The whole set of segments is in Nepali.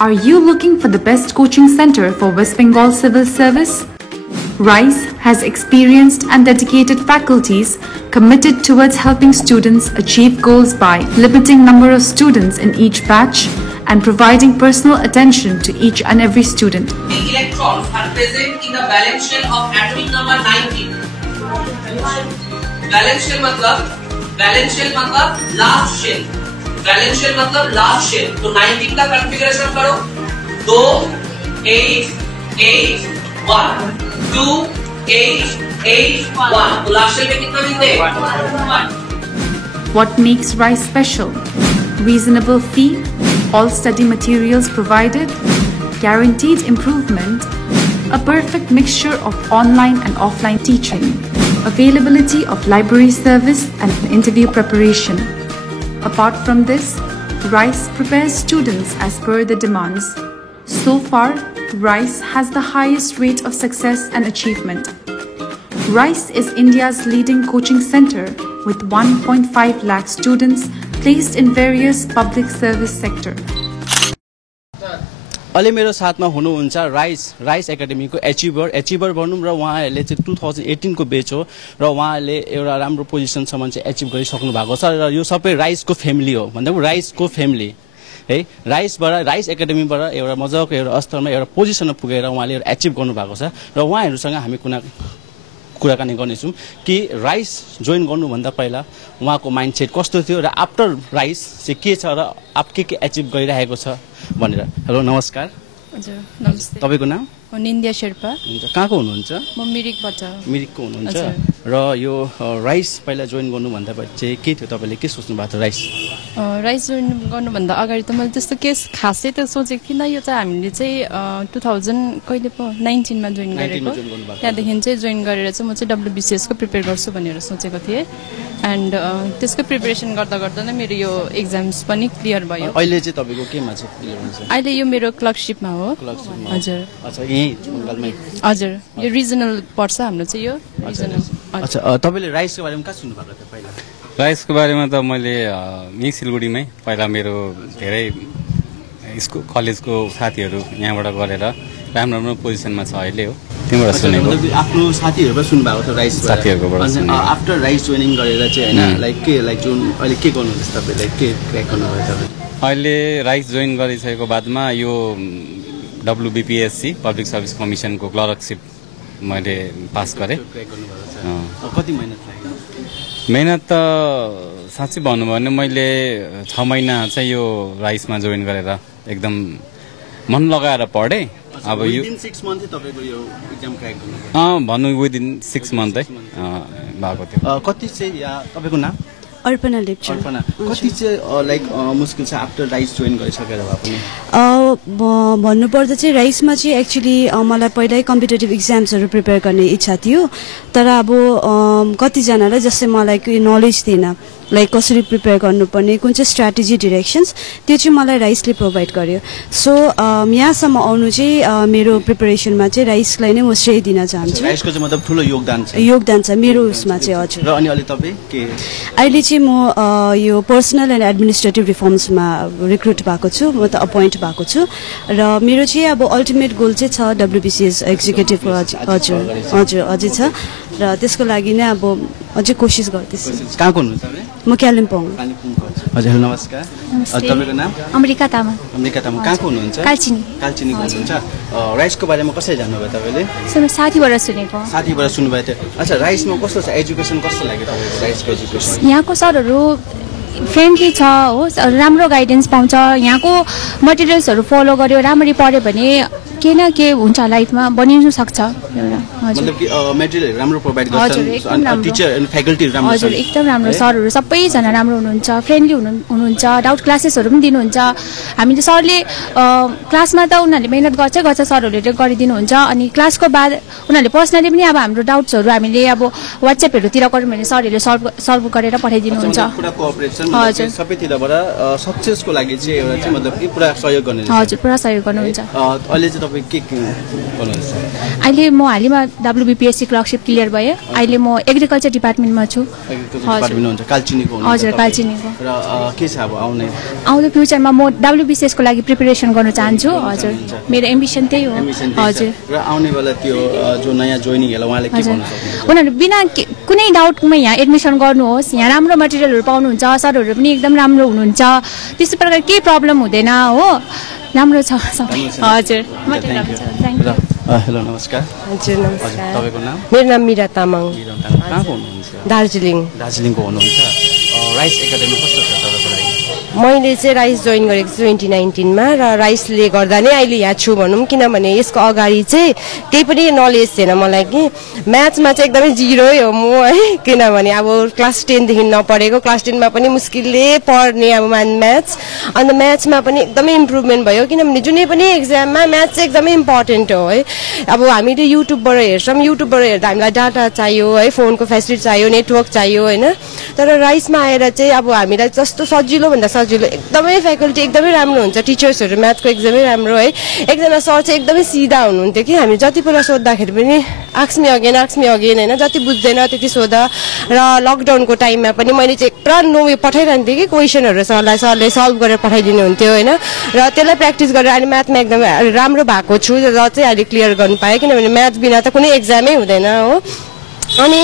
Are you looking for the best coaching center for West Bengal Civil Service? RISE has experienced and dedicated faculties committed towards helping students achieve goals by limiting number of students in each batch and providing personal attention to each and every student. The electrons are present in the valence shell of atomic number 19. Valence shell मतलब last shell. Valence shell मतलब last shell. तो 19 का configuration करो. 2 8 8 1 2 8 8 1. तो last shell में कितना मिलते हैं? 1. What makes RISE special? Reasonable fee, all study materials provided, guaranteed improvement, a perfect mixture of online and offline teaching, availability of library service and interview preparation. Apart from this, RISE prepares students as per the demands. So far, RISE has the highest rate of success and achievement. RISE is India's leading coaching center with 1.5 lakh students placed in various public service sector. अहिले मेरो साथमा हुनुहुन्छ राइस एकाडेमीको एचिभर भनौँ र उहाँहरूले चाहिँ 2018 को बेच हो र उहाँहरूले एउटा राम्रो पोजिसनसम्म चाहिँ एचिभ गरिसक्नु भएको छ र यो सबै राइसको फ्यामिली हो भन्दा पनि राइसको फ्यामिली है राइस एकाडेमीबाट एउटा मजाको एउटा स्तरमा एउटा पोजिसनमा पुगेर उहाँले एउटा एचिभ गर्नुभएको छ र उहाँहरूसँग हामी कुराकानी गर्नेछौँ कि राइस जोइन गर्नुभन्दा पहिला उहाँको माइन्डसेट कस्तो थियो र आफ्टर राइस चाहिँ के छ र आप के एचिभ गरिरहेको छ भनेर। हेलो नमस्कार। हजुर नमस्ते। तपाईको नाम? निन्द्या शेर्पा। हुन्छ कहाँको हुनुहुन्छ? म मिरिकबाट। मिरिकको हुनुहुन्छ र यो राइस पहिला जोइन गर्नुभन्दा चाहिँ के थियो तपाईले के सोच्नु भएको थियो राइस जोइन गर्नुभन्दा अगाडि त मैले त्यस्तो केस खासै त सोचेको थिइनँ। यो चाहिँ हामीले चाहिँ 2000 कहिले पो 19 मा जोइन गरेको। त्यहाँदेखि चाहिँ जोइन गरेर चाहिँ म चाहिँ WBCS को प्रिपेयर गर्छु भनेर सोचेको थिएँ एन्ड त्यसको प्रिपरेसन गर्दा गर्दा नै मेरो यो एक्जाम्स पनि क्लियर भयो। अहिले चाहिँ तपाईको केमा छ क्लियर हुन्छ? अहिले यो मेरो क्लर्कशिपमा हो। हजुर। अच्छा यही बंगालमै? हजुर यो रिजनल पर्छ हाम्रो चाहिँ यो रिजनल। अच्छा तपाईले राइसको बारेमा कहाँ सुन्नु भएको थियो पहिला? राइसको बारेमा त मैले यही सिलगढीमै पहिला मेरो धेरै स्कुल कलेजको साथीहरू यहाँबाट गरेर राम्रो राम्रो पोजिसनमा छ अहिले हो। तिमीबाट सुनेको? आफ्नो साथीहरुबाट सुन्नु भएको थियो राइस साथीहरुबाट। आफ्टर राइस जोइनिङ गरेर चाहिँ हैन लाइक जुन अहिले के गर्नुहुन्छ तपाईले के क्र्याक गर्नुभयो तपाईले? अहिले राइस जोइन गरिसकेको बादमा यो WBPSC पब्लिक सर्भिस कमिसनको क्लर्कशिप मैले पास गरेँ। कति मेहनत लाग्यो? मेहनत त साँच्चै भन्नु भने मैले 6 महिना चाहिँ यो राइसमा जोइन गरेर एकदम मन लगाएर पढेँ। अब यो विदिन 6 मन्थ तपाईको यो एक्जाम क्र्याक गर्नुभयो? भन्नु विदिन 6 मन्थ भएको थियो। कति चाहिँ तपाईको नाम? अर्पणा लेप्चा। अर्पणा कति चाहिँ लाइक मुस्किल छ आफ्टर राइस जोइन गरिसकेर भए पनि? भन्नुपर्दा चाहिँ राइसमा चाहिँ एक्चुअली मलाई पहिल्यै कम्पिटेटिभ इक्जाम्सहरू प्रिपेयर गर्ने इच्छा थियो तर अब कतिजनालाई जस्तै मलाई केही नलेज थिएन लाइक कसरी प्रिपेयर गर्नुपर्ने कुन चाहिँ स्ट्राटेजी डिरेक्सन्स त्यो चाहिँ मलाई राइसले प्रोभाइड गर्यो। सो यहाँसम्म आउनु चाहिँ मेरो प्रिपरेसनमा चाहिँ राइसलाई नै म श्रेय दिन चाहन्छु। राइसको चाहिँ मतलब ठुलो योगदान छ मेरो उसमा चाहिँ। हजुर। र अनि अहिले तपाई के? अहिले चाहिँ म यो पर्सनल एन्ड एडमिनिस्ट्रेटिभ रिफर्म्समा रिक्रुट भएको छु, म त अपोइन्ट भएको छु र मेरो चाहिँ अब अल्टिमेट गोल चाहिँ छ WBCS एक्जिक्युटिभ। हजुर हजुर अझै छ र त्यसको लागि नै अब अझै कोसिस गर्दैछु। कहाँको हुनुहुन्छ? म कालिम्पोङ। हजुर नमस्कार। तपाईको नाम? अमृका तामाङ। अमृका तामाङ कहाँको हुनुहुन्छ? कालचिनीको हुनुहुन्छ। राइसको बारेमा कसरी जान्नुभयो तपाईले? साथीबाट सुनेको। साथीबाट सुन्नुभएको थियो। अच्छा राइसमा कस्तो छ एजुकेसन कस्तो लाग्यो तपाईको राइसको एजुकेसन? यहाँको सरहरू फ्रेन्डली छ हो, राम्रो गाइडेन्स पाउँछ। यहाँको मटेरियल्सहरू फलो गर्यो राम्ररी पढ्यो भने के न के हुन्छ लाइफमा बनिनु सक्छ एउटा। मतलब कि मटेरियलहरु राम्रो प्रोवाइड गर्छन् अनि टिचर एन्ड फ्याकल्टी राम्रो छ? हजुर एकदम राम्रो। सरहरू सबैजना राम्रो हुनुहुन्छ, फ्रेन्डली हुनुहुन्छ, डाउट क्लासेसहरू पनि दिनुहुन्छ। हामीले सरले क्लासमा त उनीहरूले मेहनत गर्छ सरहरूले गरिदिनुहुन्छ अनि क्लासको बाद उनीहरूले पर्सनली पनि अब हाम्रो डाउट्सहरू हामीले अब वाट्सएपहरूतिर गर्यौँ भने सरहरूले सल्भ गरेर पठाइदिनुहुन्छ। पुरा कोअपरेसन मतलब सबैतिरबाट सक्सेसको लागि चाहिँ एउटा चाहिँ मतलब कि पुरा सहयोग गर्ने। हजुर पुरा सहयोग गर्नुहुन्छ। अहिले चाहिँ तपाईँ के गर्नुहुन्छ अहिले म हालैमा WBPSC क्लर्कसिप क्लियर भएँ अहिले म एग्रिकल्चर डिपार्टमेन्टमा छु डिपार्टमेन्ट हुन्छ कालचिनीको हजुर कालचिनीको र के छ अब आउँदो फ्युचरमा म WBCS को लागि प्रिपरेसन गर्न चाहन्छु हजुर मेरो एम्बिसन त्यही हो हजुर र आउने बेला त्यो जो नयाँ जोइनिङहरुलाई उहाँले के भन्न सक्नुहुन्छ उनीहरू बिना कुनै डाउटमा यहाँ एडमिसन गर्नुहोस् यहाँ राम्रो मटेरियलहरू पाउनुहुन्छ सरहरू पनि एकदम राम्रो हुनुहुन्छ त्यस्तो प्रकार केही प्रब्लम हुँदैन हो राम्रो छ सबै हजुर हेलो नमस्कार हजुर नमस्कार तपाईको नाम मेरो नाम मीरा तामाङ कहाँको हुनुहुन्छ दार्जिलिङको हुनुहुन्छ राइस एकाडेमी कस्तो छ तपाईको लागि मैले चाहिँ राइस जोइन गरेको छु 2019 मा र राइसले गर्दा नै अहिले यहाँ छु भनौँ किनभने यसको अगाडि चाहिँ केही पनि नलेज थिएन मलाई कि म्याथ्समा चाहिँ एकदमै जिरो हो म है किनभने अब क्लास 10 देखि नपढेको क्लास 10 मा पनि मुस्किलले पढ्ने अब म्याथ्स अन्त म्याथ्समा पनि एकदमै इम्प्रुभमेन्ट भयो किनभने जुनै पनि एक्जाममा म्याथ्स चाहिँ एकदमै इम्पोर्टेन्ट हो है अब हामीले युट्युबबाट हेर्छौँ युट्युबबाट हेर्दा हामीलाई डाटा चाहियो है फोनको फेसिलिटी चाहियो नेटवर्क चाहियो होइन तर राइसमा आएर चाहिँ अब हामीलाई जस्तो सजिलो भन्दा सजिलो एकदमै फ्याकल्टी एकदमै राम्रो हुन्छ टिचर्सहरू म्याथको एकदमै राम्रो है एकजना सर चाहिँ एकदमै सिधा हुनुहुन्थ्यो कि हामी जति बेला सोद्धाखेरि पनि आस्क मी अगेन होइन जति बुझ्दैन त्यति सोध र लकडाउनको टाइममा पनि मैले चाहिँ पुरा पठाइरहन्थेँ कि क्वेसनहरू सरले सल्भ गरेर पठाइदिनु हुन्थ्यो होइन र त्यसलाई प्र्याक्टिस गरेर अहिले म्याथमा एकदमै राम्रो भएको छु र चाहिँ अहिले क्लियर गर्नु पाएँ किनभने म्याथ बिना त कुनै एक्जामै हुँदैन हो अनि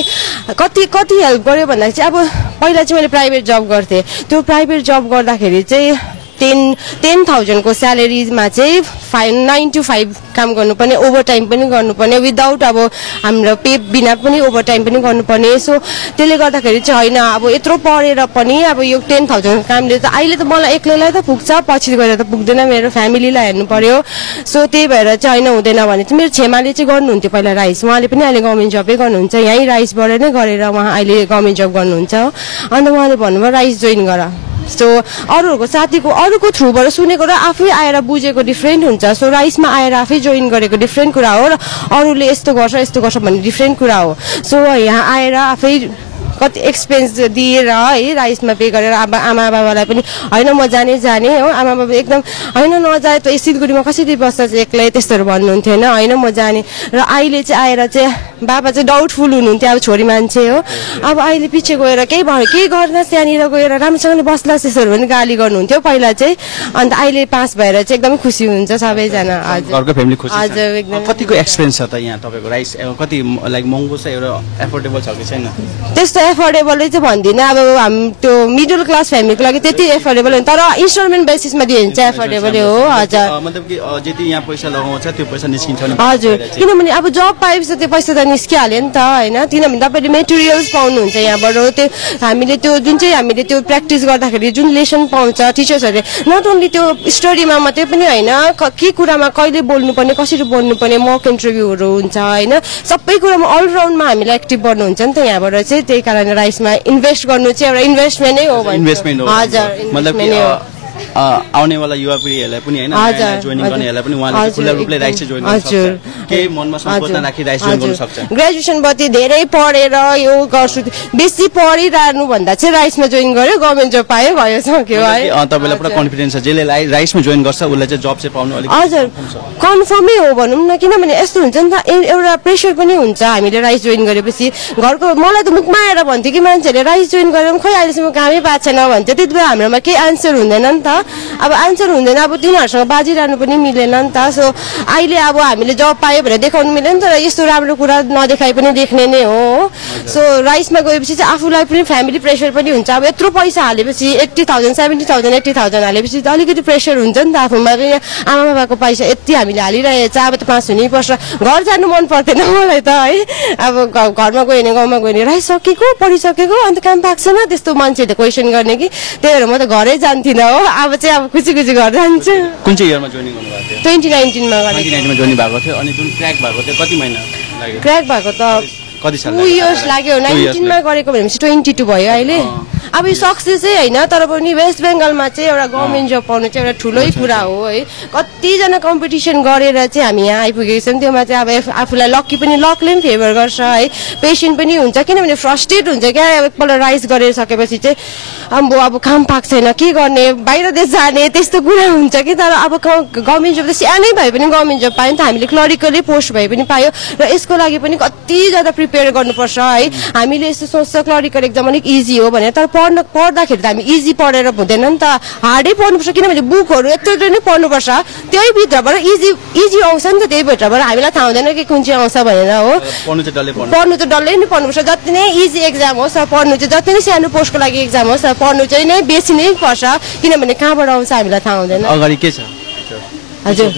कति हेल्प गर्यो भन्दाखेरि चाहिँ अब पहिला चाहिँ मैले प्राइभेट जब गर्थेँ त्यो प्राइभेट जब गर्दाखेरि चाहिँ 10,000 को स्यालेरीमा चाहिँ 9 to 5 काम गर्नुपर्ने ओभर टाइम पनि गर्नुपर्ने विदाउट अब हाम्रो पे बिना पनि ओभर टाइम पनि गर्नुपर्ने सो त्यसले गर्दाखेरि चाहिँ होइन अब यत्रो पढेर पनि अब यो 10,000 कामले त अहिले त मलाई एक्लैलाई त पुग्छ पछि गएर त पुग्दैन मेरो फ्यामिलीलाई हेर्नु पर्यो सो त्यही भएर चाहिँ होइन हुँदैन भने चाहिँ मेरो छेमाले चाहिँ गर्नुहुन्थ्यो पहिला राइस उहाँले पनि अहिले गभर्मेन्ट जबै गर्नुहुन्छ यहीँ राइसबाट नै गरेर उहाँ अहिले गभर्मेन्ट जब गर्नुहुन्छ अन्त उहाँले भन्नुभयो राइस जोइन गर सो अरूहरूको साथीको अरूको थ्रुबाट सुनेको र आफै आएर बुझेको डिफ्रेन्ट हुन्छ सो राइसमा आएर आफै जोइन गरेको डिफ्रेन्ट कुरा हो र अरूले यस्तो गर्छ भन्ने डिफ्रेन्ट कुरा हो सो यहाँ आएर आफै कति एक्सपेन्स दिएर है राइसमा पे गरेर आमा बाबालाई पनि होइन म जाने हो आमा बाबा एकदम होइन नजाए त सिलगढीमा कसरी बस्छ चाहिँ एक्लै त्यस्तोहरू भन्नुहुन्थ्यो होइन म जाने र अहिले चाहिँ आएर चाहिँ बाबा चाहिँ डाउटफुल हुनुहुन्थ्यो अब छोरी मान्छे हो अब अहिले पछि गएर केही भयो केही गर्न त्यहाँनिर गएर राम्रोसँगले बस्ला त्यस्तोहरू पनि गाली गर्नुहुन्थ्यो पहिला चाहिँ अन्त अहिले पास भएर चाहिँ एकदमै खुसी हुन्छ सबैजना घरको फ्यामिली खुसी छ हजुर एकदम कतिको एक्सपेन्स छ त यहाँ तपाईँको राइस कति लाइक महँगो छ एउटा एफोर्डेबल छ कि छैन त्यस्तो एफोर्डेबलै चाहिँ भन्दिनँ अब हामी त्यो मिडल क्लास फ्यामिलीको लागि त्यति एफोर्डेबल होइन तर इन्स्टलमेन्ट बेसिसमा दियो भने चाहिँ एफोर्डेबलै हो हजुर मतलब कि जति यहाँ पैसा लगाउँछ त्यो पैसा निस्किन्छ नि हजुर किनभने अब जब पाएपछि त्यो पैसा त निस्किहाल्यो नि त होइन किनभने तपाईँले मेटेरियल्स पाउनुहुन्छ यहाँबाट त्यो हामीले त्यो जुन चाहिँ हामीले त्यो प्र्याक्टिस गर्दाखेरि जुन लेसन पाउँछ टिचर्सहरूले नट ओन्ली त्यो स्टडीमा मात्रै पनि होइन के कुरामा कहिले बोल्नुपर्ने कसरी बोल्नुपर्ने मक इन्टरभ्यूहरू हुन्छ होइन सबै कुरामा अलराउन्डमा हामीलाई एक्टिभ गर्नुहुन्छ नि त यहाँबाट चाहिँ त्यही कारण राइसमा इन्भेस्ट गर्नु चाहिँ एउटा इन्भेस्टमेन्टै हो हजुर मतलब आउने वाला युवा पिढीहरूलाई पनि हैन जोइनिङ गर्नेहरूलाई पनि उहाँले खुला रूपले राइस जोइन गर्न सक्छ के मनमा सङ्कोच नराखी राइस जोइन गर्न सक्छ ग्रेजुएसन पछि धेरै पढेर यो गर्छु बेसी पढिरहनु भन्दा चाहिँ राइसमा जोइन गर्यो गभर्नमेन्ट जब पायो भयो सक्यो है तपाईलाई पुरा कन्फिडेन्स छ जसले राइसमा जोइन गर्छ उसलाई चाहिँ जब चाहिँ पाउनु अलिक हजुर कन्फर्मै हो भनौँ न किनभने यस्तो हुन्छ नि त एउटा प्रेसर पनि हुन्छ हामीले राइस जोइन गरेपछि घरको मलाई त मुखमा आएर भन्थ्यो कि मान्छेहरूले राइस जोइन गरेर खोइ अहिलेसम्म कामै पाएको छैन भन्थ्यो त्यति बेला हाम्रोमा केही आन्सर हुँदैन नि त अब आन्सर हुँदैन अब तिनीहरूसँग बाजिरहनु पनि मिलेन नि त सो अहिले अब हामीले जब पायो भनेर देखाउनु मिलेन तर यस्तो राम्रो कुरा नदेखाइ पनि देख्ने नै हो सो राइसमा गएपछि चाहिँ आफूलाई पनि फ्यामिली प्रेसर पनि हुन्छ अब यत्रो पैसा हालेपछि 80,000 70,000 80,000 हालेपछि त अलिकति प्रेसर हुन्छ नि त आफूमा पनि आमा बाबाको पैसा यति हामीले हालिरहेछ अब त पास हुनैपर्छ घर जानु मन पर्दैन मलाई त है अब घरमा गयो भने गाउँमा गयो भने राइस सकेको पढिसकेको अन्त काम पाएको छैन त्यस्तो मान्छेहरूले क्वेसन गर्ने कि त्यही भएर म त घरै जान्थिनँ हो अब चाहिँ अब खुसी घर जान्छु कुन चाहिँ इयरमा जोइनिङ गर्नुभएको थियो 2019 मा गरेको 2019 मा जोइनिङ भएको थियो अनि जुन क्र्याक भएको थियो कति महिना लाग्यो क्र्याक भएको त कति साल 2 इयर्स लाग्यो 19 मा गरेको भनेपछि 22 भयो अहिले अब यो सक्सेसै होइन तर पनि वेस्ट बेङ्गलमा चाहिँ एउटा गभर्मेन्ट जब पाउनु चाहिँ एउटा ठुलै कुरा हो है कतिजना कम्पिटिसन गरेर चाहिँ हामी यहाँ आइपुगेको छौँ त्योमा चाहिँ अब आफूलाई लक्की पनि लकले पनि फेभर गर्छ है पेसेन्ट पनि हुन्छ किनभने फ्रस्ट्रेट हुन्छ क्या अब एकपल्ट राइज गरेर सकेपछि चाहिँ अब काम पाएको छैन के गर्ने बाहिर देश जाने त्यस्तो कुरा हुन्छ कि तर अब गभर्मेन्ट जब त सानै भए पनि गभर्मेन्ट जब पायो नि त हामीले क्लरिकलै पोस्ट भए पनि पायो र यसको लागि पनि कति ज्यादा प्रिपेयर गर्नुपर्छ है हामीले यस्तो सोच्छ क्लरिकल एक्जाम अलिक इजी हो भनेर तर पढ्दाखेरि त हामी इजी पढेर हुँदैन नि त हार्डै पढ्नुपर्छ किनभने बुकहरू यत्रो नै पढ्नुपर्छ त्यही भित्रबाट इजी आउँछ नि त त्यही भित्रबाट हामीलाई थाहा हुँदैन कि कुन चाहिँ आउँछ भनेर हो पढ्नु त डल्लै नै पढ्नुपर्छ जति नै इजी एक्जाम होस् पढ्नु चाहिँ जति नै सानो पोस्टको लागि एक्जाम होस् पढ्नु चाहिँ नै बेसी नै पर्छ किनभने कहाँबाट आउँछ हामीलाई थाहा हुँदैन अगाडि के छ हजुर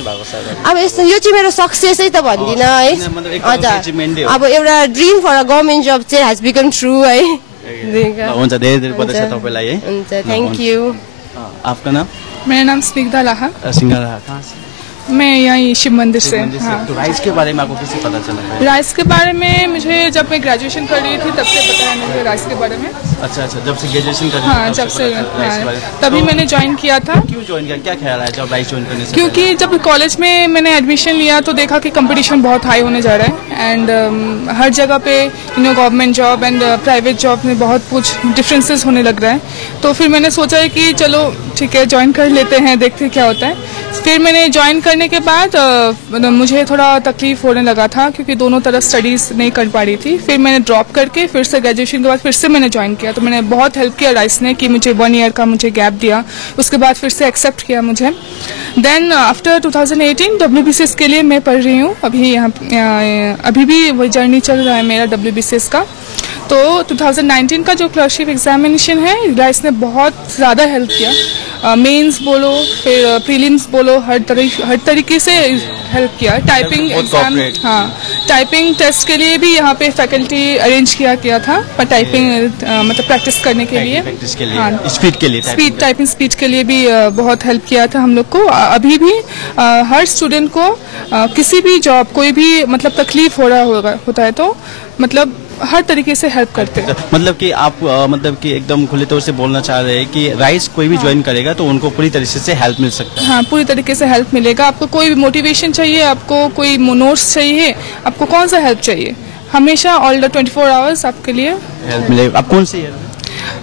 अब यस्तो यो चाहिँ मेरो सक्सेसै त भन्दिनँ है हजुर अब एउटा ड्रिम फर अ गभर्मेन्ट जब चाहिँ हेज बिकम ट्रु है हुन्छ धेरै धेरै बधाई छ तपाईलाई है हुन्छ थ्याङ्क यू आपका नाम मेरा नाम स्निग्धा लाहा कहाँ से मैं यहीं शिव मंदिर से हाँ। तो राइस के बारे में आपको कैसे पता चला राइस के बारे में मुझे जब मैं ग्रेजुएशन कर रही थी तब से पता है मुझे राइस के बारे में अच्छा जब से ग्रेजुएशन कर हाँ जब से तभी मैंने ज्वाइन किया था क्यों ज्वाइन किया क्या ख्याल है जब राइस ज्वाइन करने से क्योंकि जब कॉलेज में मैंने एडमिशन लिया तो देखा कि कंपटीशन बहुत हाई होने जा रहा है एंड हर जगह pay government job and private job में बहुत कुछ डिफरेंसेस होने लग रहा है तो फिर मैंने सोचा है कि चलो ठीक है ज्वाइन कर लेते हैं देखते क्या होता है फिर मैंने ज्वाइन करने के बाद मुझे थोड़ा तकलीफ होने लगा था क्योंकि दोनों तरफ स्टडीज नहीं कर पा रही थी फिर मैंने ड्रॉप करके फिर से ग्रेजुएशन के बाद फिर से मैंने ज्वाइन किया तो मैंने बहुत हेल्प किया राइस ने कि मुझे 1 ईयर का मुझे गैप दिया उसके बाद फिर से एक्सेप्ट किया मुझे देन आफ्टर 2018 WBCS के लिए मैं पढ़ रही हूँ अभी भी वही जर्नी चल रहा है मेरा WBCS का तो 2019 का जो क्लर्कशिप एग्जामिनेशन है राइस ने बहुत ज़्यादा हेल्प किया मेंस बोलो फिर प्रीलिम्स बोलो हर तरीके से हेल्प किया टाइपिंग एग्जाम हाँ टाइपिंग टेस्ट के लिए भी यहाँ पे फैकल्टी अरेंज किया था पर टाइपिंग मतलब प्रैक्टिस करने के लिए हाँ स्पीड टाइपिंग स्पीड के लिए भी बहुत हेल्प किया था हम लोग को अभी भी हर स्टूडेंट को किसी भी जॉब कोई भी मतलब तकलीफ हो रहा होता है तो मतलब हर तरीके से हेल्प करते हैं मतलब कि आप मतलब कि एकदम खुले तौर से बोलना चाह रहे हैं कि राइस कोई भी ज्वाइन करेगा तो उनको पूरी तरीके से हेल्प मिल सकता है हाँ पूरी तरीके से हेल्प मिलेगा आपको कोई भी मोटिवेशन चाहिए आपको कोई नोट्स चाहिए आपको कौन सा हेल्प चाहिए हमेशा ऑल द 24 आवर्स आपके लिए हेल्प मिलेगा आप कौन से ईयर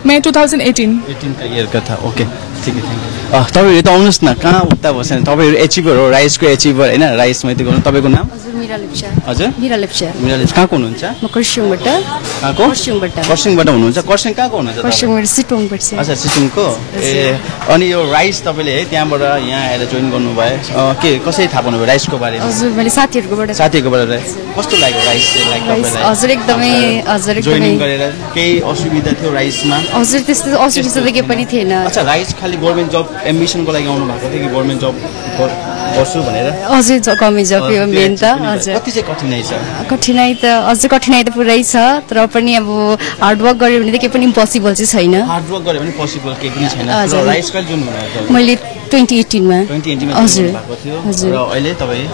मैं 2018 का ईयर का था ओके ठीक है थ्याङ्क यू तपाईँहरू त आउनुहोस् न कहाँ उता बस्छ नि तपाईँहरू एचिभर हो राइसको एचिभर होइन राइसमा यति गर्नु तपाईँको नाम हजुर मिरा लेप्चा कहाँको हुनुहुन्छ म खरसाङबाट खरसाङबाट हुनुहुन्छ खरसाङ कहाँको हुनुहुन्छ अच्छा सिटोङको ए अनि यो राइस तपाईँले है त्यहाँबाट यहाँ आएर जोइन गर्नुभयो के कसरी थाहा पाउनुभयो राइसको बारेमा हजुर मैले साथीहरुकोबाट कस्तो लाग्यो राइस चाहिँ तपाईँलाई हजुर एकदमै जोइनिङ गरेर केही असुविधा थियो राइसमा हजुर त्यस्तो असुविधा त केही पनि थिएन अच्छा राइस खाली गभर्नमेन्ट जब एडमिसनको लागि आउनु भएको थियो कि गभर्नमेन्ट जब गर्छु भनेर हजुर गभर्नमेन्ट जब यो मेन त हजुर कति चाहिँ कठिनाइ छ कठिनाइ त पुरै छ तर पनि अब हार्ड वर्क गर्यो भने त केही पनि इम्पोसिबल चाहिँ छैन हार्ड वर्क गर्यो भने पोसिबल केही पनि छैन र राइस कहिले जुन भनेको मैले 2018 मा हजुर हजुर र अहिले तपाई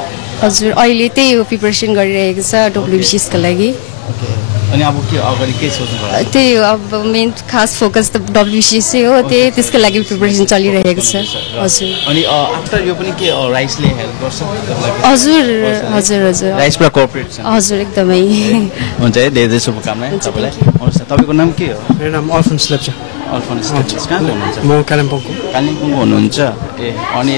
हजुर अहिले त्यही हो प्रिपरेसन गरिरहेको छ WBCS को लागि अनि अब के अगाडि के सोच्नु भएको त्यही हो अब मेन खास फोकस त WBCS हो त्यही त्यसको लागि प्रिपरेसन चलिरहेको छ हजुर अनि आफ्टर यो पनि के राइसले हेल्प गर्छ हजुर हजुर हजुर राइस पुरा कोअपरेट छ हजुर एकदमै हुन्छ है धेरै शुभकामना तपाईलाई हुन्छ तपाईको नाम के हो मेरो नाम अल्फोन्स लेप्चा कहाँ हुनुहुन्छ म कालिम्पोङको हुनुहुन्छ ए अनि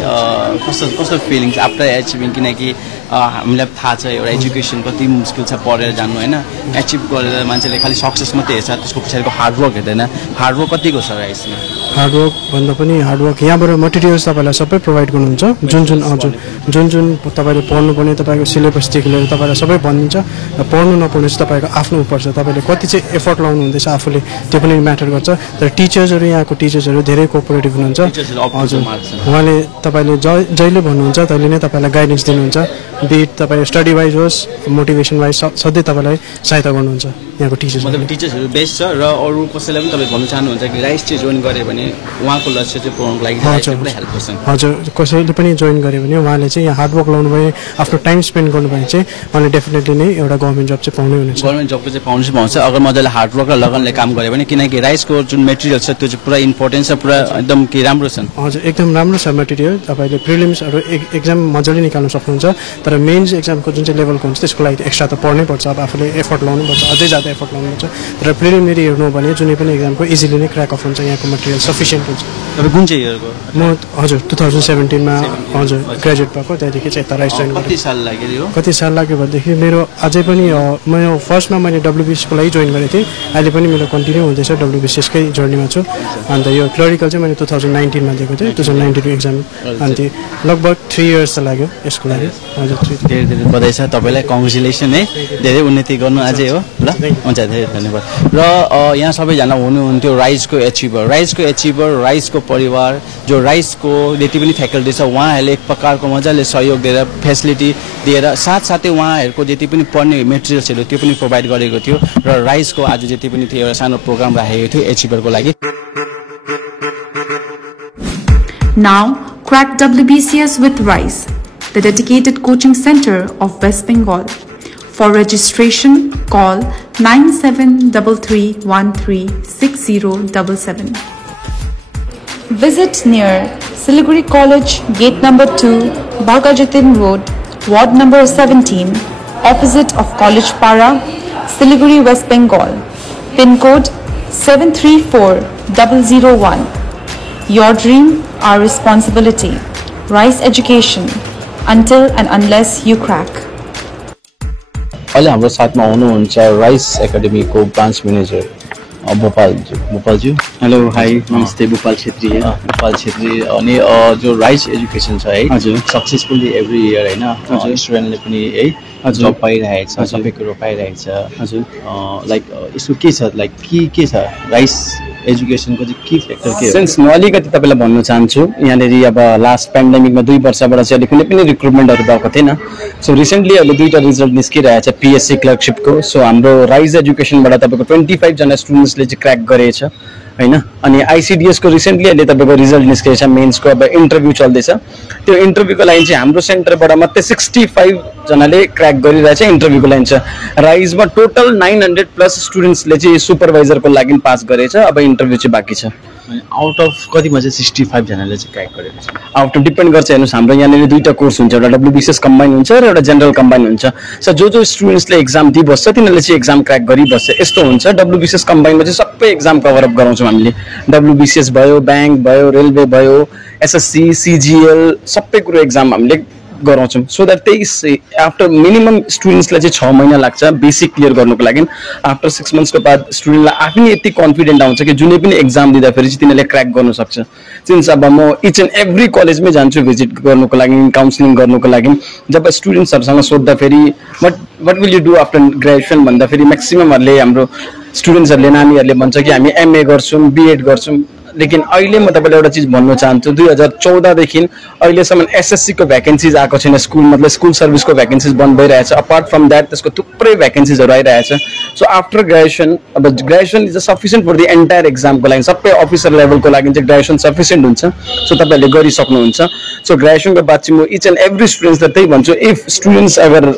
कस्तो फिलिङ्स आफ्टर एचिभिङ किनकि हामीलाई थाहा छ एउटा एजुकेसन कति मुस्किल छ पढेर जानु होइन एचिभ गरेर मान्छेले खालि सक्सेस मात्रै हेर्छ त्यसको पछाडिको हार्डवर्क हेर्दैन हार्डवर्क कतिको छ राइसमा हार्डवर्क भन्दा पनि हार्डवर्क यहाँबाट मटेरियल्स तपाईँलाई सबै प्रोभाइड गर्नुहुन्छ जुन तपाईँले पढ्नुपर्ने तपाईँको सिलेबसदेखि लिएर तपाईँलाई सबै भनिदिन्छ र पढ्नु नपढ्नु चाहिँ तपाईँको आफ्नो उपर छ तपाईँले कति चाहिँ एफर्ट लाउनु हुँदैछ आफूले त्यो पनि म्याटर गर्छ तर टिचर्सहरू यहाँको टिचर्सहरू धेरै कोअपरेटिभ हुनुहुन्छ हजुर उहाँले तपाईँले जहिले भन्नुहुन्छ तहिले नै तपाईँलाई गाइडेन्स दिनुहुन्छ बिट तपाईँ स्टडी वाइज होस् मोटिभेसन वाइज सधैँ तपाईँलाई सहायता गर्नुहुन्छ यहाँको टिचर्स। मतलब टिचर्सहरू बेस्ट छ र अरू कसैलाई पनि तपाईँ भन्न चाहनुहुन्छ कि राइस चाहिँ जोइन गऱ्यो भने उहाँको लक्ष्य चाहिँ पुऱ्याउनको लागि पुरै हेल्प गर्छ? हजुर, कसैले पनि जोइन गर्यो भने उहाँले चाहिँ यहाँ हार्डवर्क लाउनु भयो, आफ्नो टाइम स्पेन्ड गर्नु भयो चाहिँ उहाँले डेफिनेटली नै एउटा गभर्मेन्ट जब चाहिँ पाउनै हुनेछ। गभर्मेन्ट जबको चाहिँ पाउँछ अगर मजाले हार्डवर्क र लगनले काम गऱ्यो भने, किनकि राइसको जुन मेटेरियल छ त्यो चाहिँ पुरा इम्पोर्टेन्ट छ, पुरा एकदम कि राम्रो छ। हजुर, एकदम राम्रो छ मेटेरियल। तपाईँले प्रिलिम्सहरू एक्जाम मजाले निकाल्नु सक्नुहुन्छ, तर मेन्स एक्जामको जुन चाहिँ लेभलको हुन्छ त्यसको लागि एक्स्ट्रा त पढ्नै पर्छ। अब आफूले एफर्ट लाउनुपर्छ, अझै ज्यादा एफर्ट लाउनुपर्छ। तर प्रिलिमिनरी हेर्नु हो भने जुनै पनि एक्जामको इजिली नै क्र्याक अफ हुन्छ, यहाँको मटेरियल सफिसियन्ट हुन्छ। तपाईँ कुन चाहिँ इयरको? म हजुर 2017 हजुर ग्रेजुएट भएको, त्यहाँदेखि चाहिँ यता राइस जोइन गरेँ। कति साल लाग्यो भनेदेखि मेरो अझै पनि म फर्स्टमा मैले WBCS को लागि जोइन गरेको थिएँ, अहिले पनि मेरो कन्टिन्यू हुँदैछ WBCS कै जर्नीमा छु। अन्त यो क्लरिकल चाहिँ मैले 2019 मा दिएको थिएँ, 2019 एक्जाम। अन्त लगभग 3 इयर्स त लाग्यो यसको लागि। हजुर, धेरै धेरै बधाई छ तपाईँलाई, कङ्ग्रेचुलेसन है, धेरै उन्नति गर्नु अझै हो ल। हुन्छ, धेरै धन्यवाद। र यहाँ सबैजना हुनुहुन्थ्यो राइसको एचिभर, राइसको परिवार, जो राइसको जति पनि फ्याकल्टी छ उहाँहरूले एक प्रकारको मजाले सहयोग दिएर फेसिलिटी दिएर साथसाथै उहाँहरूको जति पनि पढ्ने मेटेरियल्सहरू त्यो पनि प्रोभाइड गरेको थियो र राइसको आज जति पनि थियो एउटा सानो प्रोग्राम राखेको थियो एचिभरको लागि। Now, crack WBCS with RISE, the dedicated coaching center of West Bengal. For registration, call 9733136077. Visit near Siliguri College, gate number 2, Bagajatin Road, ward number 17, opposite of College Para, Siliguri, West Bengal. Pin code 734001. Your dream, our responsibility. RISE education, until and unless you crack. अहिले हाम्रो साथमा हुनुहुन्छ राइस एकाडेमीको ब्रान्च म्यानेजर भोपालज्यू। हेलो, हाई, नमस्ते। भोपाल छेत्री अनि जो राइस एजुकेसन छ है, हजुर, सक्सेसफुल्ली एभ्री इयर होइन, स्टुडेन्टले पनि है जब पाइरहेको छ, सबै कुरो पाइरहेको छ। हजुर, लाइक यसको के छ, लाइक के छ राइस एजुकेसनको चाहिँ के फ्याक्टर के हो? सेन्स म अलिकति तपाईँलाई भन्न चाहन्छु, यहाँनिर अब लास्ट पेन्डेमिकमा 2 वर्षबाट चाहिँ अहिले कुनै पनि रिक्रुटमेन्टहरू भएको थिएन। सो रिसेन्टली अहिले 2टा रिजल्ट निस्किरहेको छ PSC क्लर्कसिपको। सो हाम्रो राइस एजुकेसनबाट तपाईँको 25 जना स्टुडेन्ट्सले चाहिँ क्र्याक गरेछ हैन। अनि ICDS को रिसेन्टली अहिले तपाईँको रिजल्ट निस्केछ, मेन्सको अब इन्टरभ्यू चल्दैछ। त्यो इन्टरभ्यूको लागि चाहिँ हाम्रो सेन्टरबाट मात्रै 65 जनाले क्र्याक गरिरहेछ इन्टरभ्यूको लागि छ। राइजमा टोटल 900+ स्टुडेन्ट्सले चाहिँ सुपरभाइजरको लागि पास गरेछ, अब इन्टरभ्यू चाहिँ बाँकी छ। आउट अफ कतिमा चाहिँ 65 जनाले चाहिँ क्र्याक गरेको छ? आउट अफ डिपेन्ड गर्छ। हेर्नुहोस्, हाम्रो यहाँनिर 2टा कोर्स हुन्छ, एउटा WBCS कम्बाइन हुन्छ र एउटा जेनरल कम्बाइन हुन्छ। सो जो स्टुडेन्ट्सले एक्जाम दिइबस्छ तिनीहरूले चाहिँ एक्जाम क्र्याक गरिबस्छ। यस्तो हुन्छ, WBCS कम्बाइनमा चाहिँ सबै एक्जाम कभरअप गराउँछौँ हामीले। WBCS भयो, ब्याङ्क भयो, रेलवे भयो, SSC, CGL सबै कुरो एक्जाम हामीले गराउँछौँ। सो द्याट त्यही आफ्टर मिनिमम स्टुडेन्ट्सलाई चाहिँ 6 महिना लाग्छ बेसिक क्लियर गर्नुको लागि। आफ्टर 6 मन्थ्सको बाद स्टुडेन्टलाई आफै यति कन्फिडेन्ट आउँछ कि जुनै पनि एक्जाम दिँदाखेरि चाहिँ तिनीहरूले क्र्याक गर्नु सक्छ। सिन्स अब म इच एन्ड एभ्री कलेजमै जान्छु भिजिट गर्नुको लागि, काउन्सिलिङ गर्नुको लागि। जब स्टुडेन्ट्सहरूसँग सोद्धाखेरि what will you do after graduation भन्दाखेरि म्याक्सिममहरूले हाम्रो स्टुडेन्ट्सहरूले नानीहरूले भन्छ कि हामी MA गर्छौँ, BEd गर्छौँ। लेकिन अहिले म तपाईँलाई एउटा चिज भन्न चाहन्छु, 2014 देखि अहिलेसम्म SSC को भ्याकेन्सिज आएको छैन स्कुल, मतलब स्कुल सर्भिसको भ्याकेन्सिज बन्द भइरहेछ। अपार्ट फ्रम द्याट त्यसको थुप्रै भ्याकेन्सिजहरू आइरहेछ। सो आफ्टर ग्रेजुएसन, अब graduation is sufficient for the entire एक्जामको लागि, सबै अफिसर लेभलको लागि चाहिँ ग्रेजुएसन सफिसियन्ट हुन्छ। सो तपाईँहरूले गरिसक्नुहुन्छ। सो ग्रेजुएसनको बाद चाहिँ म इच एन्ड एभ्री स्टुडेन्ट्सलाई त्यही भन्छु, इफ स्टुडेन्ट्स अगर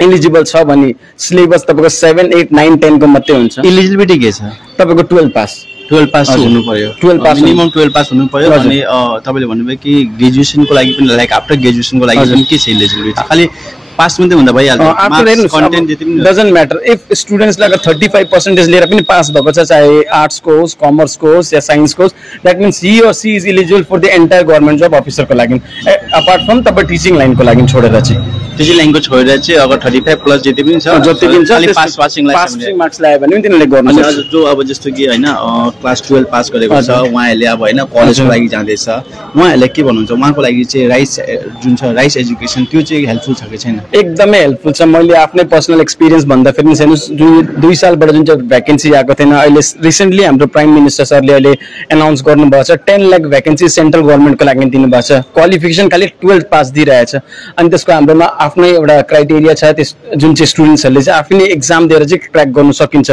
एलिजिबल छ भने सिलेबस तपाईँको 7, 8, 9, 10 को मात्रै हुन्छ। एलिजिबिलिटी के छ तपाईँको? 12 पास हुनु पर्यो, 12 पास मिनिमम 12 पास हुनु पर्यो। अनि तपाईँले भन्नुभयो कि ग्रेजुएसनको लागि पनि, लाइक आफ्टर ग्रेजुएसनको लागि पनि के छ एलिजिबिलिटी? खालि पास मात्रै हुँदा भइहाल्छ? Doesn't matter. इफ स्टुडेन्ट्सलाई अगर 35% लिएर पनि पास भएको छ, चाहे आर्ट्सको होस्, कमर्सको होस् या साइन्सको होस्, that means he or she is eligible for the entire government job अफिसरको लागि, अपार्ट फ्रम तपाईँ टिचिङ लाइनको लागि छोडेर चाहिँ। टिचिङ लाइनको छोडेर चाहिँ अगर 35+ जति पनि छ, जति पनि छ, पासिङ मार्क्स ल्यायो भने तिनीहरूले गर्नु। जो अब जस्तो कि होइन क्लास 12 पास गरेको छ उहाँहरूले अब होइन कलेजको लागि जाँदैछ, उहाँहरूले के भन्नुहुन्छ? उहाँको लागि चाहिँ राइस जुन छ राइस एजुकेसन त्यो चाहिँ हेल्पफुल छ कि छैन? एकदमै हेल्पफुल छ। मैले आफ्नै पर्सनल एक्सपिरियन्स भन्दाखेरि हेर्नुहोस्, 2 सालबाट जुन चाहिँ भ्याकेन्सी आएको थिएन, अहिले रिसेन्टली हाम्रो प्राइम मिनिस्टर सरले अहिले एनाउन्स गर्नुभएको छ 10 लाख भ्याकेन्सी सेन्ट्रल गभर्मेन्टको लागि दिनुभएको छ। क्वालिफिकेसन खालि 12 पास दिइरहेछ। अनि त्यसको हाम्रोमा आफ्नै एउटा क्राइटेरिया छ त्यस जुन चाहिँ स्टुडेन्ट्सहरूले चाहिँ आफैले एक्जाम दिएर चाहिँ क्र्याक गर्नु सकिन्छ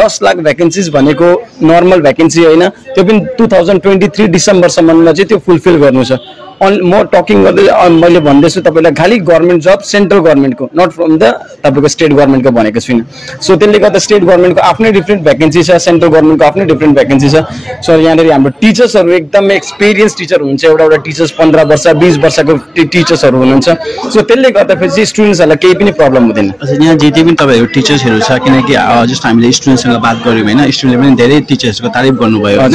10 लाख भ्याकेन्सिज भनेको नर्मल भ्याकेन्सी होइन त्यो पनि 2023 डिसेम्बरसम्ममा चाहिँ त्यो फुलफिल गर्नु छ म टकिङ गर्दै मैले भन्दैछु तपाईँलाई खालि गभर्मेन्ट जब सेन्ट्रल गभर्मेन्टको नट फ्रम द तपाईँको स्टेट गभर्मेन्टको भनेको छुइनँ सो त्यसले गर्दा स्टेट गभर्मेन्टको आफ्नै डिफ्रेन्ट भ्याकेन्सी छ सेन्ट्रल गभर्मेन्टको आफ्नै डिफ्रेन्ट भ्याकेन्सी छ सो यहाँनिर हाम्रो टिचर्सहरू एकदमै एक्सपिरियन्स टिचर हुनुहुन्छ एउटा टिचर्स 15 वर्ष 20 वर्षको टिचर्सहरू हुनुहुन्छ सो त्यसले गर्दाखेरि चाहिँ स्टुडेन्ट्सहरूलाई केही पनि प्रब्लम हुँदैन यहाँ जति पनि तपाईँहरू टिचर्सहरू छ किनकि जस्तो हामीले स्टुडेन्ट्ससँग बात गऱ्यौँ होइन स्टुडेन्टले पनि धेरै टिचर्सको तारिफ गर्नुभयो होइन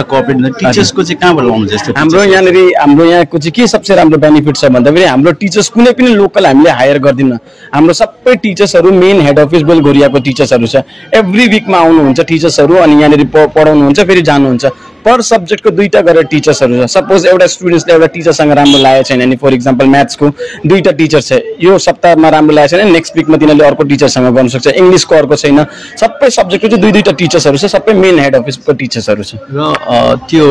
र कोअपरेट टिचर्सको चाहिँ कहाँबाट लाउनु जस्तो हाम्रो यहाँको चाहिँ के सबसे राम्रो बेनिफिट छ भन्दाखेरि हाम्रो टिचर्स कुनै पनि लोकल हामीले हायर गर्दिन हाम्रो सबै टिचर्सहरू मेन हेड अफिस बेलघोरियाको टिचर्सहरू छ एभ्री विकमा आउनुहुन्छ टिचर्सहरू अनि यहाँनिर पढाउनुहुन्छ फेरि जानुहुन्छ पर सब्जेक्टको 2टा गरेर टिचर्सहरू छ सपोज एउटा स्टुडेन्ट्सले एउटा टिचरसँग राम्रो लागेको छैन नि फर इक्जाम्पल म्याथ्सको 2टा टिचर छ यो सप्ताहमा राम्रो लागेको छैन नेक्स्ट विकमा तिनीहरूले अर्को टिचरसँग गर्न सक्छ इङ्ग्लिसको अर्को छैन सबै सब्जेक्टको चाहिँ 2-2टा टिचर्सहरू छ सबै मेन हेड अफिसको टिचर्सहरू छ र त्यो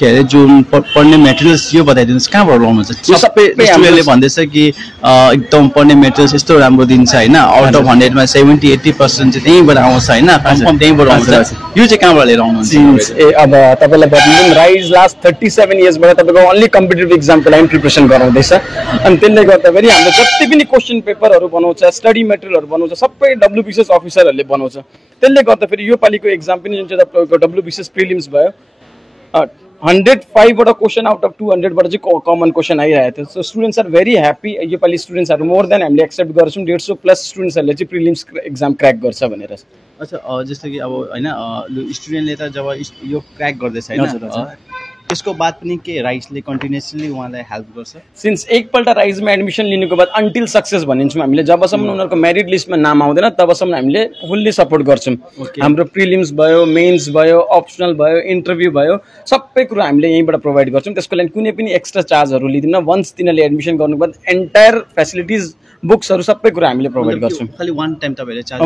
के अरे जुन पढ्ने मेटेरियल्स यो बताइदिनुहोस् कहाँबाट लाउनुहुन्छ सबै स्टुडेन्टले भन्दैछ कि एकदम पढ्ने मेटेरियल्स यस्तो राम्रो दिन्छ होइन आउट अफ 100मा 70-80% चाहिँ त्यहीँबाट आउँछ होइन कन्फर्म त्यहीँबाट आउँछ यो चाहिँ कहाँबाट लिएर आउनुहुन्छ अब तपाईँलाई बताइदिनु राइज लास्ट 37 इयर्सबाट तपाईँको ओन्ली कम्पिटेटिभ इक्जामको लागि प्रिपरेसन गराउँदैछ अनि त्यसले गर्दाखेरि हाम्रो जति पनि क्वेसन पेपरहरू बनाउँछ स्टडी मेटेरियलहरू बनाउँछ सबै डब्ल्युबिसिएस अफिसरहरूले बनाउँछ त्यसले गर्दाखेरि यो पालिको एक्जाम पनि जुन चाहिँ तपाईँको डब्ल्युबिसिएस प्रिलिम्स भयो 105 क्वेसन आउट अफ 200बाट चाहिँ कमन क्वेसन आइरहेको थियो so students are very happy योपालि स्टुडेन्ट्सहरू मोर देन हामीले एक्सेप्ट गर्छौँ 150+ स्टुडेन्ट्सहरूले चाहिँ प्रिलिम्स एक्जाम क्र्याक गर्छ भनेर अच्छा जस्तो कि अब होइन स्टुडेन्टले त जब यो क्र्याक गर्दैछ होइन त्यसको बाद पनि के राइसले कन्टिन्युसली उहाँलाई हेल्प गर्छ सिन्स एकपल्ट राइजमा एडमिसन लिनुको बाद अन्टिल सक्सेस भनिन्छौँ हामीले जबसम्म उनीहरूको मेरिट लिस्टमा नाम आउँदैन तबसम्म हामीले फुल्ली सपोर्ट गर्छौँ हाम्रो प्रिलिम्स भयो मेन्स भयो अप्सनल भयो इन्टरभ्यू भयो सबै कुरो हामीले यहीँबाट प्रोभाइड गर्छौँ त्यसको लागि कुनै पनि एक्स्ट्रा चार्जहरू लिँदैन वन्स तिनीहरूले एडमिसन गर्नुको बाद एन्टायर फेसिलिटिज बुक्सहरू सबै कुरा हामीले प्रोभाइड गर्छौँ खालि वान टाइम तपाईँले चार्ज